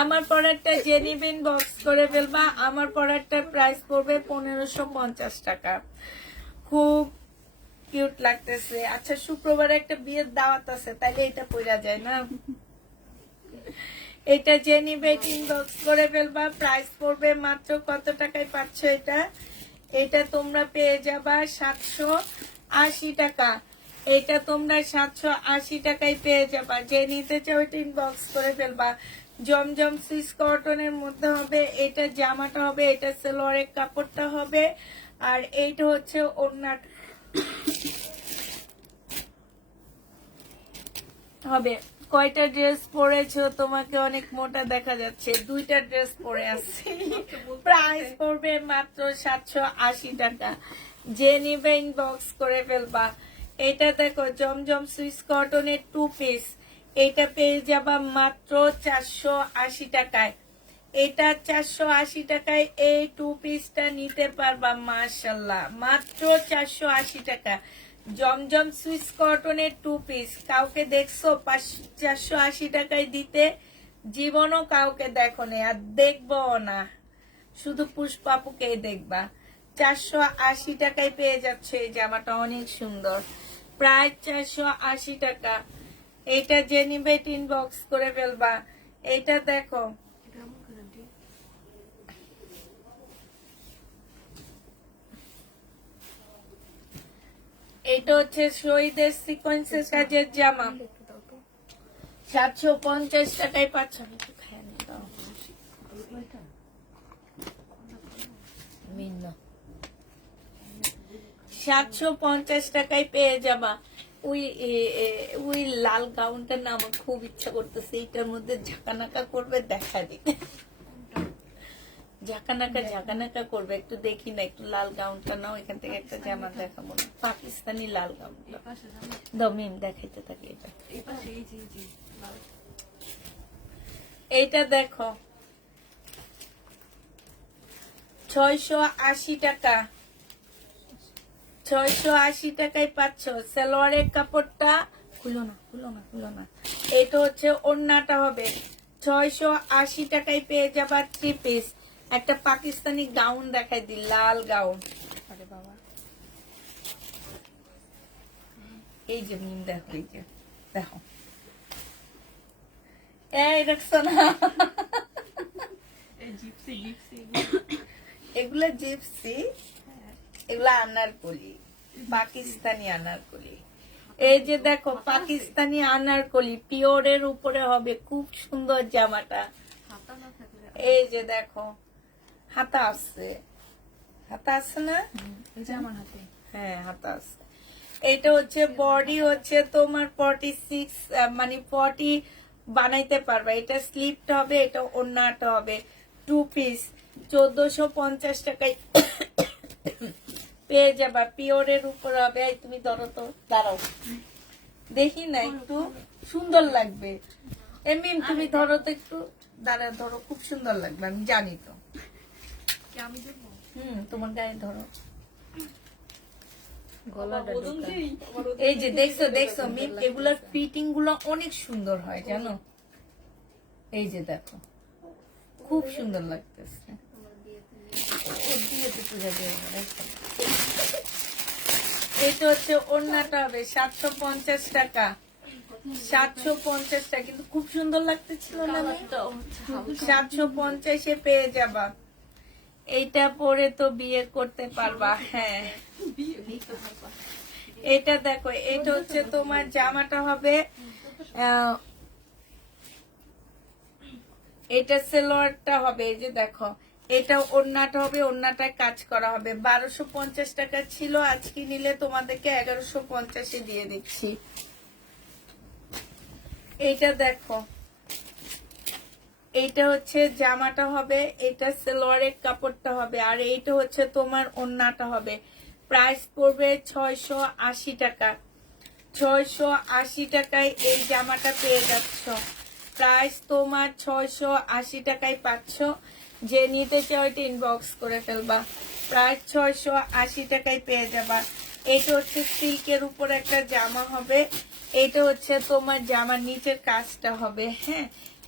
আমার প্রোডাক্টটা যে নিবেন বক্স করে ফেলবা। আমার প্রোডাক্টটার প্রাইস পড়বে 1550 টাকা। খুব কিউট লাগতেছে। আচ্ছা, শুক্রবারে একটা বিয়ের দাওয়াত আছে, তাইলে এটা পড়া যায় না? এটা যে নিবে ইনবক্স করে ফেলবা। প্রাইস পড়বে মাত্র কত টাকায় পাচ্ছ এটা? এটা তোমরা পেয়ে যাবা 780 টাকা। এটা তোমরা 780 টাকায় পেয়ে যাবা। যে নিতে চাও এটা ইনবক্স করে ফেলবা। জমজম সুইস কটনের মধ্যে হবে। এটা জামাটা হবে, এটা সালোয়ারের কাপড়টা হবে আর এইটা হচ্ছে ওড়নাটা হবে। কয়টা ড্রেস পরেছো? তোমাকে অনেক মোটা দেখা যাচ্ছে। 2টা ড্রেস পরে আসছি। প্রাইস পড়বে মাত্র 780 টাকা। যে নিবে ইনবক্স করে ফেলবা। এটা দেখো, জমজম সুইস কটনের 2 পিস। এটা পেয়ে যাবা মাত্র 480 টাকায়। এটা 480 টাকায় এই 2 পিসটা নিতে পারবা। মাশাআল্লাহ, মাত্র 480 টাকা। জমজম সুইস কটনের 2 পিস। কাউকে দেখছো 480 টাকায় দিতে? জীবনও কাউকে দেখো না, আর দেখবো না। শুধু পুষ্পাপুকেই দেখবা। 480 টাকায় পেয়ে যাচ্ছে এই জামাটা, অনেক সুন্দর। প্রায় 480 টাকা। এইটা যে নিবে ইনবক্স করে ফেলবা। এইটা দেখো, এটা হচ্ছে শহীদের সিকোয়েন্সের কাজের জামা। 750 টাকায় পাচ্ছ। আমি একটু খাই নি, দাও। ভিন্ন 750 টাকায় পেয়ে যাবা। ওই লাল গাউনটার না আমার খুব ইচ্ছা করতেছে, এইটার মধ্যে ঝাঁকানাকা করবে, দেখা দিতে ঝাঁকানাকা করবে। একটু দেখি না, একটু লাল গাউনটা নাও, এখান থেকে একটা জামা দেখাবো না, পাকিস্তানি লাল গাউনটা দাও মিম, দেখাইতে থাকি। এইটা দেখো 680 টাকা, 680 টাকায় পাচ্ছ। সালোয়ারের কাপড়টা খুলো না। এটা হচ্ছে ওড়নাটা হবে 680 টাকায় পেয়ে যাবা 3 পিস। একটা পাকিস্তানি গাউন দেখাই দি, লাল গাউন। আরে বাবা, এই যে মিম দেখো, এই যে দেখো, এই দেখছো না, এগুলা জিপসি, এগুলা আনারকলি, পাকিস্তানি আনারকলি। এই যে দেখো পাকিস্তানি আনারকলি পিওরের উপরে হবে, খুব সুন্দর জামাটা। এই যে দেখো হাতা আছে না, এই যে আমার হাতে হ্যাঁ হাতা আছে। এটা হচ্ছে বডি হচ্ছে তোমার 46, মানে 40 বানাইতে পারবে। এটা স্লিপটা হবে, এটা ওড়নাটা হবে। 2 পিস 1450 টাকায় পেয়ে যাবা, পিওরের উপর হবে। এই তুমি ধরো তো, দাঁড়াও দেখি না, একটু সুন্দর লাগবে। এমনি তুমি ধরো তো একটু, দাঁড়া ধরো, খুব সুন্দর লাগবে, আমি জানি তো। তোমার গায়ে ধরো। গলাটা ঢোকা। এই যে দেখছো মিম, এগুলার ফিটিং গুলো অনেক সুন্দর হয় জানো। এই যে দেখো খুব সুন্দর লাগতেছে। এটা হচ্ছে ওড়নাটা হবে 750 টাকা, 750 টাকা, কিন্তু খুব সুন্দর লাগতেছিল না, 750-এ পেয়ে যাবা। এইটা পরে তো বিয়ে করতে পারবা। হ্যাঁ এটা দেখো, এটা হচ্ছে তোমার জামাটা হবে, এটা সালোয়ারটা হবে। এই যে দেখো, এটা ওড়নাটা হবে, ওড়নাটায় কাজ করা হবে। 1250 টাকা ছিল, আজকে নিলে তোমাদেরকে 1150-এ দিয়ে দিচ্ছি। এইটা দেখো, এইটা হচ্ছে জামাটা হবে, এটা সালোয়ারের কাপড়টা হবে, আর এইটা হচ্ছে তোমার ওড়নাটা হবে। প্রাইস পড়বে 680 টাকা। 680 টাকায় এই জামাটা পেয়ে যাচ্ছ। প্রাইস তোমার 680 টাকায় পাচ্ছ। যে নিতে চাও এটা ইনবক্স করে ফেলবা। প্রাইস 680 টাকায় পেয়ে যাবা। এটা হচ্ছে সিল্কের উপর একটা জামা হবে, এটা হচ্ছে তোমার জামার নিচের কাজটা হবে। হ্যাঁ,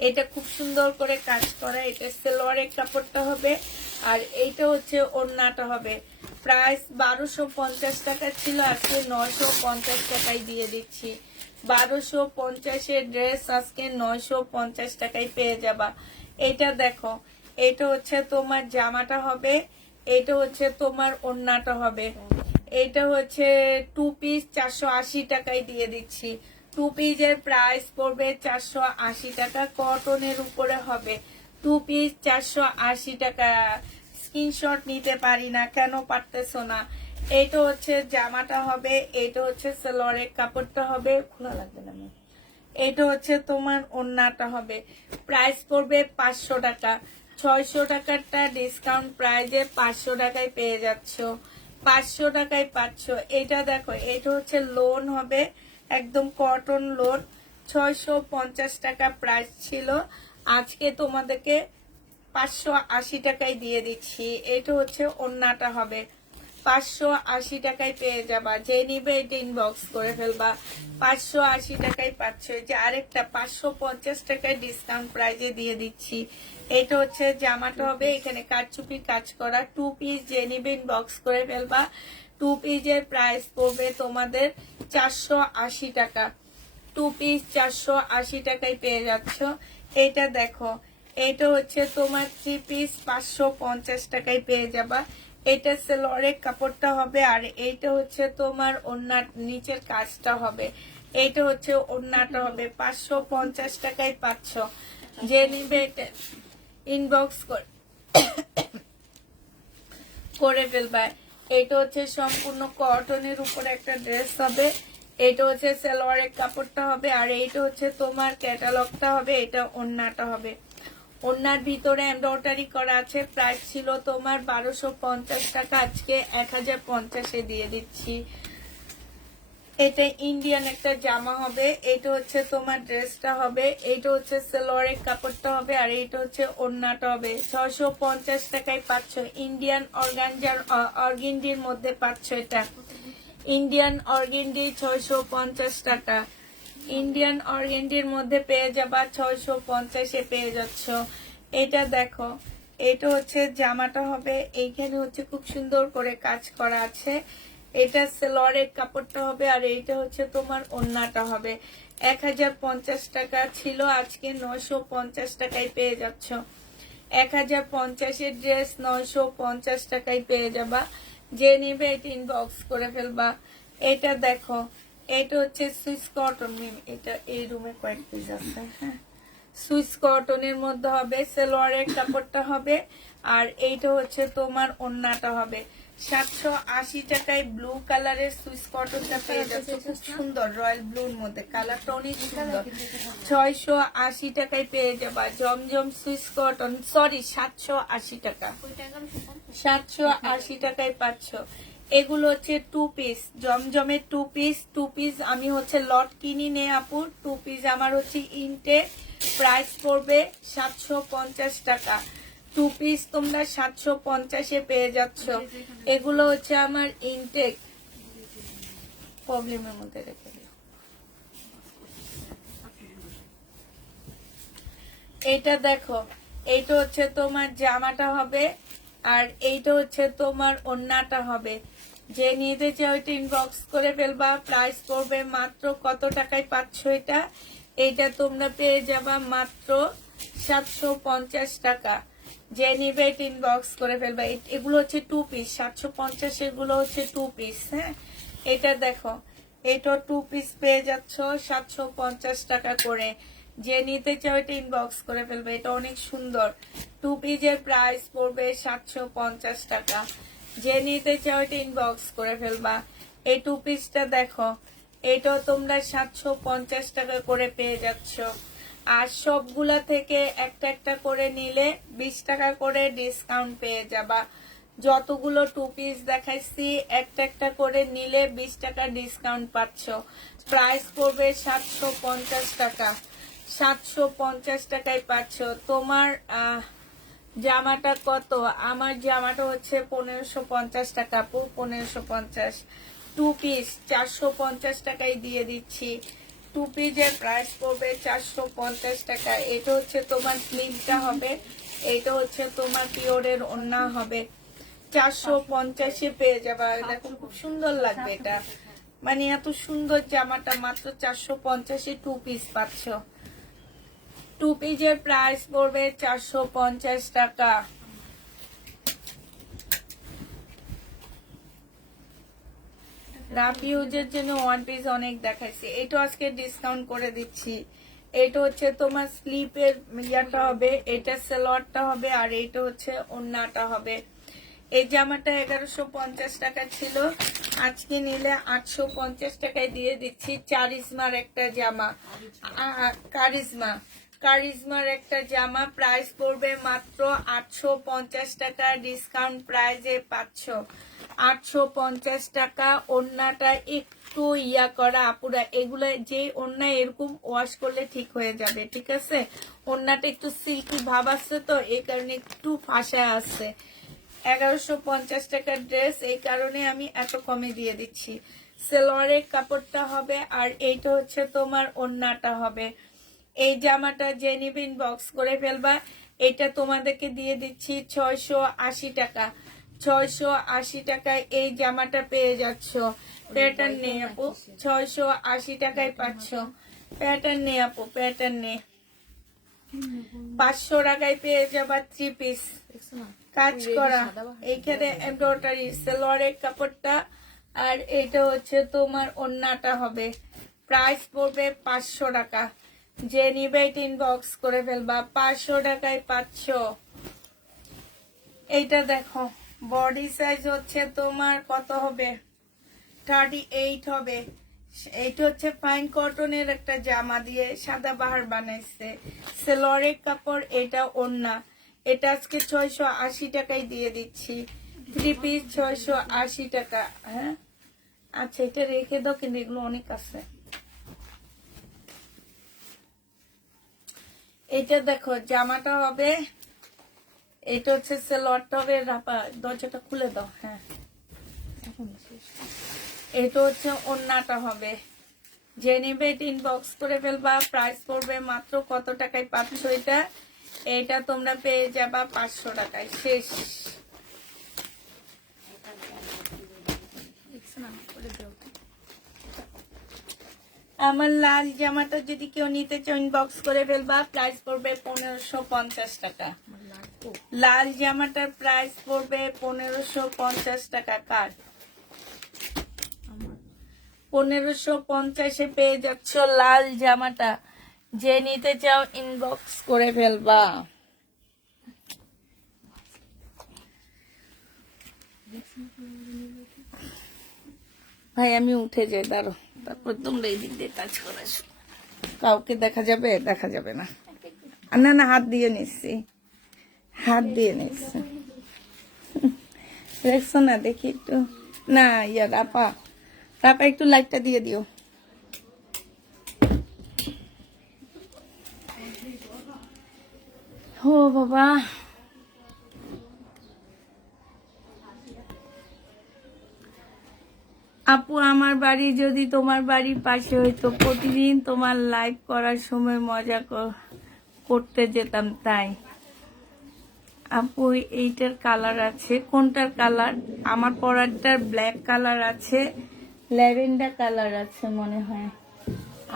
এটা খুব সুন্দর করে কাজ করা। এটা সালোয়ারের কাপড়টা হবে, আর এইটা হচ্ছে ওড়নাটা হবে। প্রাইস 1250 টাকা ছিল, আজকে 950 টাকায় দিয়ে দিচ্ছি। 1250-এর ড্রেস আজকে 950 টাকায় পেয়ে যাবা। এটা দেখো, এটা হচ্ছে তোমার জামাটা হবে, এটা হচ্ছে তোমার ওড়নাটা হবে। এটা হচ্ছে 2 পিস 480 টাকায় দিয়ে দিচ্ছি। 2 পিসের প্রাইস পড়বে 480 টাকা, কটনের উপরে হবে। 2 পিস 480 টাকা। স্ক্রিনশট নিতে পারি না, কেন পারতেছো না? এটা হচ্ছে জামাটা হবে, এটা হচ্ছে সালোয়ারের কাপড়টা হবে, খোলা লাগবে না। এটা হচ্ছে তোমার ওড়নাটা হবে। প্রাইস পড়বে 500 টাকা। 600 টাকারটা ডিসকাউন্ট প্রাইজে 500 টাকায় পেয়ে যাচ্ছ। 500 টাকায় পাচ্ছ। এটা দেখো, এটা হচ্ছে লোন হবে, একদম কটন লোন। 650 টাকা প্রাইস ছিল, আজকে তোমাদেরকে 580 টাকায় দিয়ে দিচ্ছি। এটা হচ্ছে ওড়নাটা হবে, 580 টাকায় পেয়ে যাবা। যে নিবে এটা ইনবক্স করে ফেলবা। 580 টাকায় পাচ্ছ। এই যে আরেকটা 550 টাকায় ডিসকাউন্ট প্রাইজে দিয়ে দিচ্ছি। এটা হচ্ছে জামাটা হবে, এখানে কারচুপি কাজ করা। 2 পিস যে নিবে ইনবক্স করে ফেলবা। 2 পিসের প্রাইস পড়বে তোমাদের 480 টাকা। 2 পিস 480 টাকায় পেয়ে যাচ্ছ। এটা দেখো, এটা হচ্ছে তোমার 3 পিস 550 টাকায় পেয়ে যাবা। এটা সালোয়ারের কাপড়টা হবে, আর এইটা হচ্ছে তোমার ওড়নার নিচের কাজটা হবে। এইটা হচ্ছে ওড়নাটা হবে। 550 টাকায় পাচ্ছ। যে নিবে এটা ইনবক্স করে করে ফেলবা। এটা হচ্ছে সম্পূর্ণ কটনের উপরে একটা ড্রেস হবে। এটা হচ্ছে সালোয়ারের কাপড়টা হবে, আর এইটা হচ্ছে তোমার ক্যাটালগটা হবে, এটা ওড়নাটা হবে। ওড়নার ভিতরে এমব্রয়ডারি করা আছে। প্রাইস ছিল তোমার 1250 টাকা, আজকে 1050-এ দিয়ে দিচ্ছি। এটা ইন্ডিয়ান একটা জামা হবে। এটা হচ্ছে তোমার ড্রেসটা হবে, এটা হচ্ছে সালোয়ারের কাপড়টা হবে, আর এটা হচ্ছে ওড়নাটা হবে। 650 টাকায় পাচ্ছ। ইন্ডিয়ান অর্গানজার অর্গেন্ডির মধ্যে পাচ্ছ। এটা ইন্ডিয়ান অর্গেন্ডি 650 টাকা। ইন্ডিয়ান অর্গেন্ডির মধ্যে পেয়ে যাবা 650-এ পেয়ে যাচ্ছ। এটা দেখো, এটা হচ্ছে জামাটা হবে। এইখানে হচ্ছে খুব সুন্দর করে কাজ করা আছে। এটা সালোয়ারের কাপড়টা হবে, আর এইটা হচ্ছে তোমার ওড়নাটা হবে। 1050 টাকা ছিল, আজকে 950 টাকায় পেয়ে যাচ্ছ। 1050-এর ড্রেস 950 টাকায় পেয়ে যাবা। যে নিবে এটা ইনবক্স করে ফেলবা। এটা দেখো, এটা হচ্ছে সুইস কটন। এটা এই রুমে কয়েক পিস আছে। হ্যাঁ, সুইস কটনের মধ্যে হবে, সালোয়ারের কাপড়টা হবে, আর এইটা হচ্ছে তোমার ওড়নাটা হবে। 780 টাকায় ব্লু কালারের সুইস কটনটা পেয়ে যাচ্ছে, খুব সুন্দর রয়্যাল ব্লুর মধ্যে, কালারটা অনেক সুন্দর। 680 টাকায় পেয়ে যাবা জমজম সুইস কটন, সরি 780 টাকা, 780 টাকায় পাচ্ছ। এগুলো হচ্ছে 2 পিস, জমজমের 2 পিস। 2 পিস আমি হচ্ছে লট কিনি নে আপু, 2 পিস আমার হচ্ছে ইনটে। প্রাইস পড়বে 750 টাকা। 2 পিস তোমরা 750-এ পেয়ে যাচ্ছ। এগুলো হচ্ছে আমার ইনটেক। প্রবলেমের মধ্যে রেখে দিও। এটা দেখো, এইটা হচ্ছে তোমার জামাটা হবে, আর এইটা হচ্ছে তোমার ওড়নাটা হবে। যে নিতে চাও এটা ইনবক্স করে ফেলবা। প্রাইস পড়বে মাত্র কত টাকায় পাচ্ছ এটা? এইটা তোমরা পেয়ে যাবা মাত্র 750 টাকা। যে নিবে এটা ইনবক্স করে ফেলবা। এগুলো হচ্ছে 2 পিস, 750 এগুলো হচ্ছে 2 পিস। হ্যাঁ, এটা দেখো, এটা 2 পিস পেয়ে যাচ্ছ 750 টাকা করে। যে নিতে চাও এটা ইনবক্স করে ফেলবে। এটা অনেক সুন্দর। 2 পিসের প্রাইস পড়বে 750 টাকা। যে নিতে চাও এটা ইনবক্স করে ফেলবা। এই 2 পিসটা দেখো, এটা তোমরা 750 টাকা করে পেয়ে যাচ্ছ। আর সবগুলা থেকে একটা একটা করে নিলে 20 টাকা করে ডিসকাউন্ট পেয়ে যাবা। যতগুলো 2 পিস দেখাইছি একটা একটা করে নিলে 20 টাকা ডিসকাউন্ট পাচ্ছ। প্রাইস পড়বে 750 টাকা। 750 টাকায় পাচ্ছ। তোমার জামাটা কত? আমার জামাটা হচ্ছে 1550 টাকা, 1550। 2 পিস 450 টাকায় দিয়ে দিচ্ছি। 2 পিসের প্রাইস পড়বে 450 টাকা। এটা হচ্ছে তোমার স্লিভটা হবে, এটা হচ্ছে তোমার পিওরের ওড়না হবে। 450-এ পেয়ে যাবা। দেখো খুব সুন্দর লাগবে এটা, মানে এত সুন্দর জামাটা মাত্র 450-এ 2 পিস পাচ্ছ। 2 পিসের প্রাইস পড়বে 450 টাকা। রাফ ইউজের জন্য 1 পিস অনেক দেখাইছে, এটা আজকে ডিসকাউন্ট করে দিচ্ছি। এটা হচ্ছে তোমার স্লিপের ইয়াটা হবে, এটা সালোয়ারটা হবে, আর এইটা হচ্ছে ওড়নাটা হবে। এই জামাটা 1150 টাকা ছিল, আজকে নিলে 850 টাকায় দিয়ে দিচ্ছি। কারিজমার একটা জামা, কারিজমার একটা জামা। প্রাইস পড়বে মাত্র 850 টাকা। ডিসকাউন্ট প্রাইজে পাচ্ছ 850 টাকা। ওড়নাটা একটু ইয়া করা আপুরা, এগুলা যে ওড়না এরকম ওয়াশ করলে ঠিক হয়ে যাবে, ঠিক আছে? ওড়নাটা একটু সিল্কি ভাব আছে তো, এই কারণে একটু ফাঁসায় আছে। 1150 টাকার ড্রেস, এই কারণে আমি এত কমে দিয়ে দিচ্ছি। সালোয়ারের কাপড়টা হবে, আর এইটা হচ্ছে তোমার ওড়নাটা হবে। এই জামাটা যে নিবে ইনবক্স করে ফেলবা। এটা তোমাদেরকে দিয়ে দিচ্ছি 680 টাকা। 680 টাকায় এই জামাটা পেয়ে যাচ্ছ। প্যাটার্ন নেই আপু, 680 টাকায় পাচ্ছ। প্যাটার্ন নেই আপু, প্যাটার্ন নেই। 500 টাকায় পেয়ে যাবা 3 পিস কাজ করা। এইখানে এমব্রয়ডারি, সালোয়ারের কাপড়টা, আর এইটা হচ্ছে তোমার ওড়নাটা হবে। প্রাইস পড়বে 500 টাকা। যে নিবে ইনবক্স করে ফেলবা। 500 টাকায় পাচ্ছ। এইটা দেখো, বডি সাইজ হচ্ছে তোমার কত হবে, 38 হবে। এইটা হচ্ছে ফাইন কটনের একটা জামা দিয়ে সাদা বাহার বানাইছে, সেলরের কাপড়, এটা ওড়না। এটা আজকে 680 টাকায় দিয়ে দিচ্ছি, 3 পিস 680 টাকা। হ্যাঁ আচ্ছা, এটা রেখে দাও, কিন্তু এগুলো অনেক আছে। এটা দেখো জামাটা হবে, এটা হচ্ছে সেলরটা হবে, দরজাটা খুলে দাও। হ্যাঁ, এটা হচ্ছে ওড়নাটা হবে। যে নিবে এটা ইনবক্স করে ফেলবা। প্রাইস পড়বে মাত্র কত টাকায় পাচ্ছ এটা? এটা তোমরা পেয়ে যাবা 500 টাকায়। শেষ। আমার লাল জামাটা যদি কেউ নিতে চাও ইনবক্স করে ফেলবা। প্রাইস পড়বে 1550 টাকা। লাল জামাটার প্রাইস পড়বে 1550 টাকা। কার? 1550-এ পেয়ে যাচ্ছ লাল জামাটা। যে নিতে চাও ইনবক্স করে ফেলবা। ভাই আমি উঠে যাই, দাঁড়ো, তারপর তোমরা এই দিক দিয়ে কাজ করে আসো। কাউকে দেখা যাবে? দেখা যাবে না। না না, হাত দিয়ে নিচ্ছি, হাত দিয়ে নিচ্ছি। দেখছো না? দেখি একটু। না ইয়া রাপা, রাপা একটু লাইটটা দিয়ে দিও। ও বাবা, আপু আমার বাড়ি যদি তোমার বাড়ির পাশে হইতো, প্রতিদিন তোমার লাইভ করার সময় মজা করতে যেতাম। তাই আপু এইটার কালার আছে। কোনটার কালার? আমার পরারটার ব্ল্যাক কালার আছে, ল্যাভেন্ডার কালার আছে মনে হয়।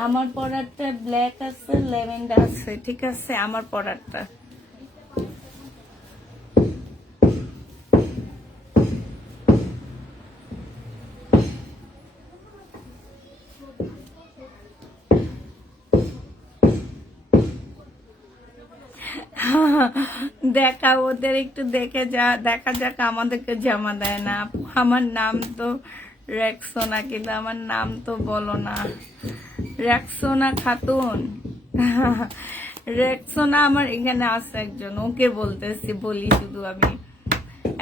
আমার পরারটা ব্ল্যাক আছে, ল্যাভেন্ডার আছে। ঠিক আছে, আমার পরারটা। দেখা, ওদের একটু দেখে যা, দেখা যাক। আমাদেরকে জামা দেয় না আপু। আমার নাম তো রেক্সোনা, কিন্তু আমার নাম তো বলো না। রেক্সোনা খাতুন। রেক্সোনা আমার এখানে আছে একজন, ওকে বলতেছি, বলি শুধু আমি।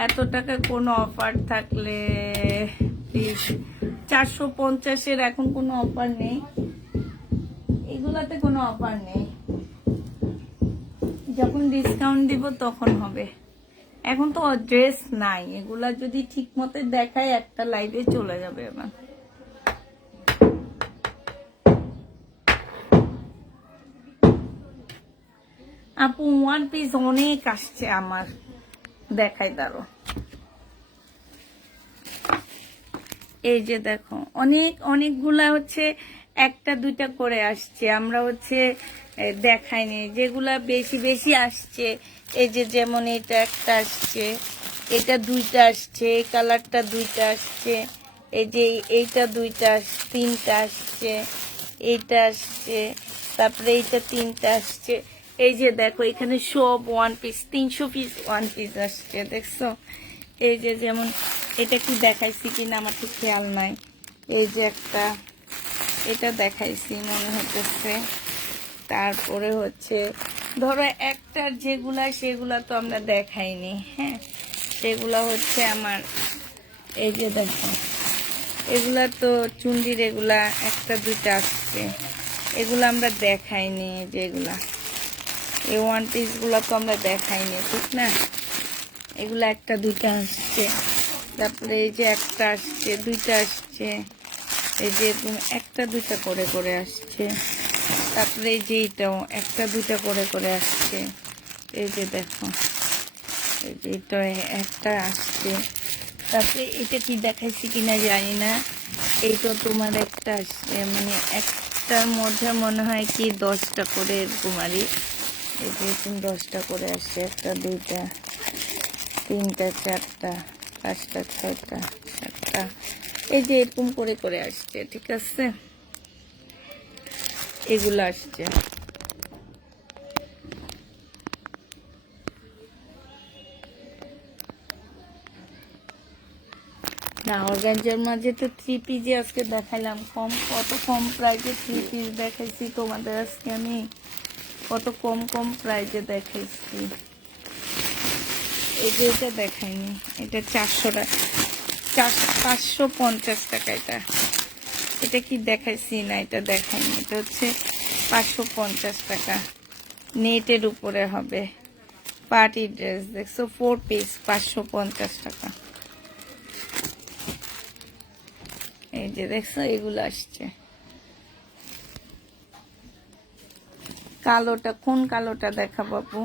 এত টাকা কোনো অফার থাকলে প্লিজ। 450-এর এখন কোনো অফার নেই, এগুলাতে কোনো অফার নেই। যখন ডিসকাউন্ট দিব তখন হবে। এখন তো ড্রেস নাই। এগুলা যদি ঠিক মতো দেখায় একটা লাইভে চলে যাবে আমার। আপু ওয়ান পিস অনেক আসছে আমার, দেখাই দাঁড়ো। এই যে দেখো, অনেকগুলা হচ্ছে একটা দুইটা করে আসছে। আমরা হচ্ছে দেখাইনি যেগুলা বেশি বেশি আসছে। এই যে যেমন এটা একটা আসছে, এটা দুইটা আসছে, এই কালারটা দুইটা আসছে, এই যে এইটা দুইটা, তিনটা আসছে, এইটা আসছে, তারপরে এইটা তিনটা আসছে। এই যে দেখো এখানে সব one piece, 300 piece one piece আসছে, দেখছো? এই যে যেমন এটা কি দেখাইছি কিনা আমার ঠিক খেয়াল নাই। এই যে একটা, এটা দেখাইছি মনে হচ্ছে। তারপরে হচ্ছে ধরো একটার যেগুলা, সেগুলা তো আমরা দেখাইনি। হ্যাঁ, সেগুলা হচ্ছে আমার, এই যে দেখো এগুলা তো চুন্ডির, এগুলা একটা দুইটা আসছে, এগুলা আমরা দেখাইনি। যেগুলা এই ওয়ান পিস গুলা তো আমরা দেখাইনি, ঠিক না? এগুলা একটা দুইটা আসছে। তারপরে এই যে একটা আসছে, দুইটা আসছে, এই যে একটা দুইটা করে করে আসছে। তারপরে এই যে এটাও একটা দুইটা করে করে আসছে। এই যে দেখো, এই যে এটা একটা আসছে। তারপরে এটা কি দেখাইছি কিনা জানি না, এইটা তোমার একটা আসছে, মানে একটার মধ্যে মনে হয় কি 10টা করে এরকম। এই যে এরকম 10টা করে আসছে, একটা দুইটা তিনটা চারটা পাঁচটা ছয়টা সাতটা, এই যে এরকম করে করে আসছে। ঠিক আছে, এগুলো আসছে। না অর্গানজার মাঝে তো 3 পিসে আজকে দেখাইলাম, কত কম প্রাইসে 3 পিস দেখাইছি তোমাদের আজকে আমি, কত কম কম প্রাইসে দেখাইছি। এই যে এটা দেখাইনি, এটা 400 টাকা, 550 টাকা। এটা কি দেখাইছি না, এটা দেখাইনি, এটা হচ্ছে 550 টাকা, নেটের উপরে হবে, পার্টি ড্রেস দেখছো 4 পিস 550 টাকা। এই যে দেখছো এগুলো আসছে। কালোটা, কোন কালোটা দেখাবো আপু,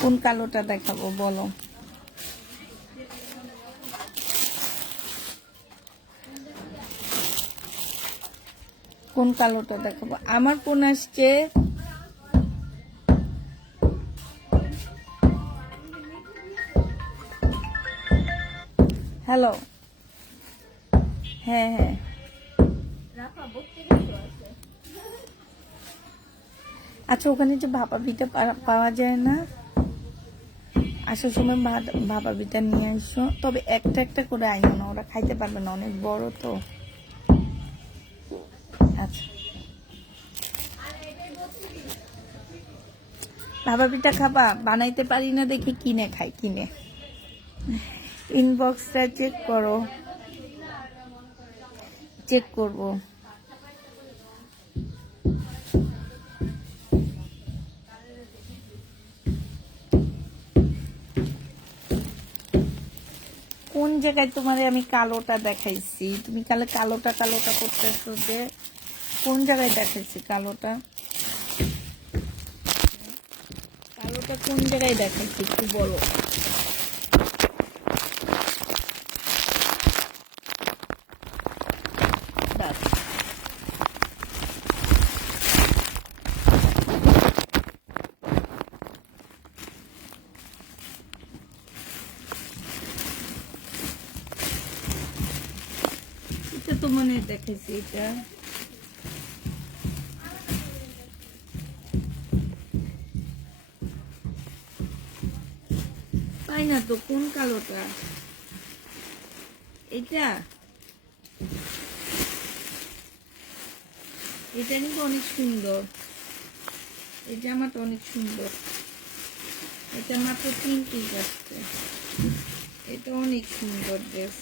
কোন কালোটা দেখাবো বলো? কোন কালোটা দেখাবো? আমার কোন আসছে, হ্যালো, হ্যাঁ হ্যাঁ, রাফা বকতে গেছো আছে। আচ্ছা ওখানে যে ভাপা পিঠা পাওয়া যায় না, আসার সময় ভাপা পিঠা নিয়ে আসো, তবে একটা একটা করে আইনো না, ওরা খাইতে পারবে না, অনেক বড় তো। আচ্ছা ভাপা পিঠা খাবা? বানাইতে পারি না দেখি কিনে খাই, কিনে। ইনবক্সটা চেক করো, চেক করবো। কোন জায়গায় তোমারে আমি কালোটা দেখাইছি, তুমি কালোটা করতেছো যে, কোন জায়গায় দেখাইছি কালোটা? কালোটা কোন জায়গায় দেখাইছি একটু বলো। বাস। এটা তো মনে হয় দেখাইছি, এটা পাই না তো, কোন কালোটা? এটা এটা কিন্তু অনেক সুন্দর, এটা আমার অনেক সুন্দর, এটা মাত্র 3 পিস আসছে, এটা অনেক সুন্দর ড্রেস।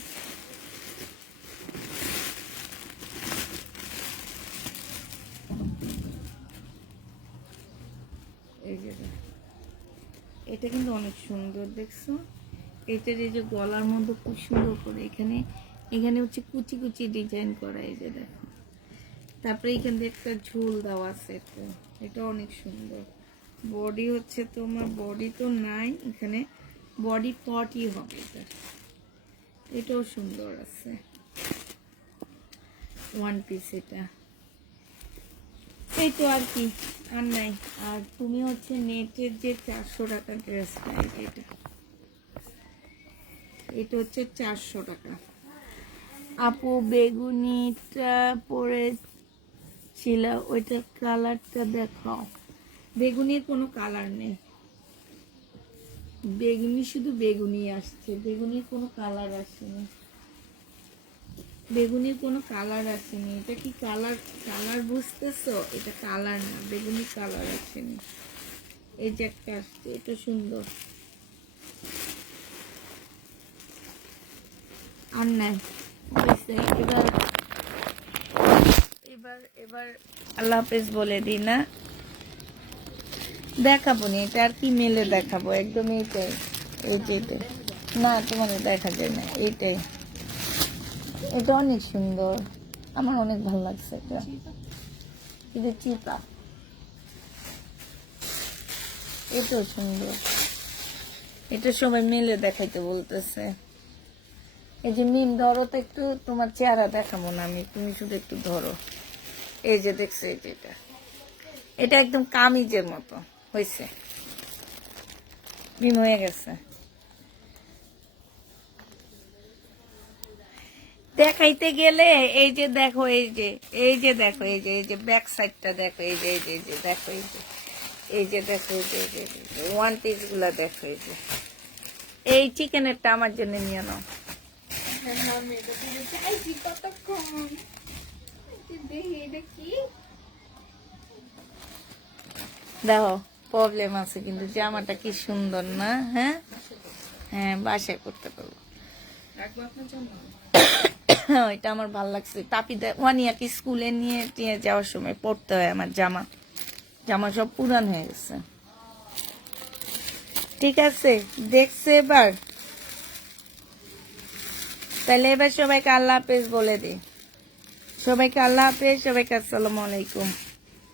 এই যে এটা কিন্তু অনেক সুন্দর, দেখছো? এটার এই যে গলার মধ্যে খুব সুন্দর করে এখানে এখানে হচ্ছে কুচি কুচি ডিজাইন করা, এই যে দেখো। তারপরে এখান দিয়ে একটা ঝুল দেওয়া আছে, এটা অনেক সুন্দর। বডি হচ্ছে তোমার, বডি তো নাই এখানে, বডি পটি হবে এটা, এটাও সুন্দর আছে, 1 পিস এটা। এই তো আর কি, আর নাই। আর তুমি হচ্ছে নেটের যে 400 টাকা ড্রেসটা, এটা হচ্ছে 400 টাকা। আপু বেগুনিটা পরেছিল, ওইটা কালারটা দেখাও। বেগুনির কোনো কালার নেই, বেগুনি শুধু বেগুনি আসছে, বেগুনির কোনো কালার আসেনি, বেগুনির কোনো কালার আসেনি। এটা কি কালার, কালার বুঝতেছো? এটা কালার না, বেগুনি কালার আসেনি। এই যে একটা আসছে, এটা সুন্দর। আর নাই, এবার এবার এবার আল্লাহ হাফেজ বলে দিই না, দেখাবো না। এটা আর কি মেলে দেখাবো, একদম এইটাই, এই যে এটা না তোমাদের দেখা যায় না, এইটাই। এটা অনেক সুন্দর, আমার অনেক ভালো লাগছে এটা। এটা চিপা, এটাও সুন্দর, এটা সবাই মেলে দেখাইতে বলতেছে। এই যে মিম ধরো তো একটু, তোমার চেহারা দেখাবো না আমি, তুমি শুধু একটু ধরো। এই যে দেখছো, এই যে এটা একদম কামিজের মতো হয়েছে, মিম হয়ে গেছে। দেখাইতে গেলে এই যে দেখো, এই যে দেখো, এই যে ব্যাক সাইডটা দেখো, এই যে দেখো, এই যে দেখো, এই যে 1 পিস গুলা দেখো, এই চিকেনেরটা আমার জন্য নিয়ে নাও। হ্যাঁ, আমি এটা দিতে চাইছি কতক্ষণ। দেখি এটা কি? দেখো প্রবলেম আছে কিন্তু জামাটা কি সুন্দর না? হ্যাঁ হ্যাঁ, বাসায় করতে পারবো। এটা আমার ভালো লাগছে। তাপিদা ওয়ানিয়াকে স্কুলে নিয়ে নিয়ে যাওয়ার সময় পড়তে হয় আমার জামা। জামা সব পুরান হয়ে গেছে। ঠিক আছে, দেখছে এবার। তাহলে এবার সবাইকে আল্লাহ হাফেজ বলে দিই। সবাইকে আল্লাহ হাফেজ, সবাইকে আসসালামু আলাইকুম।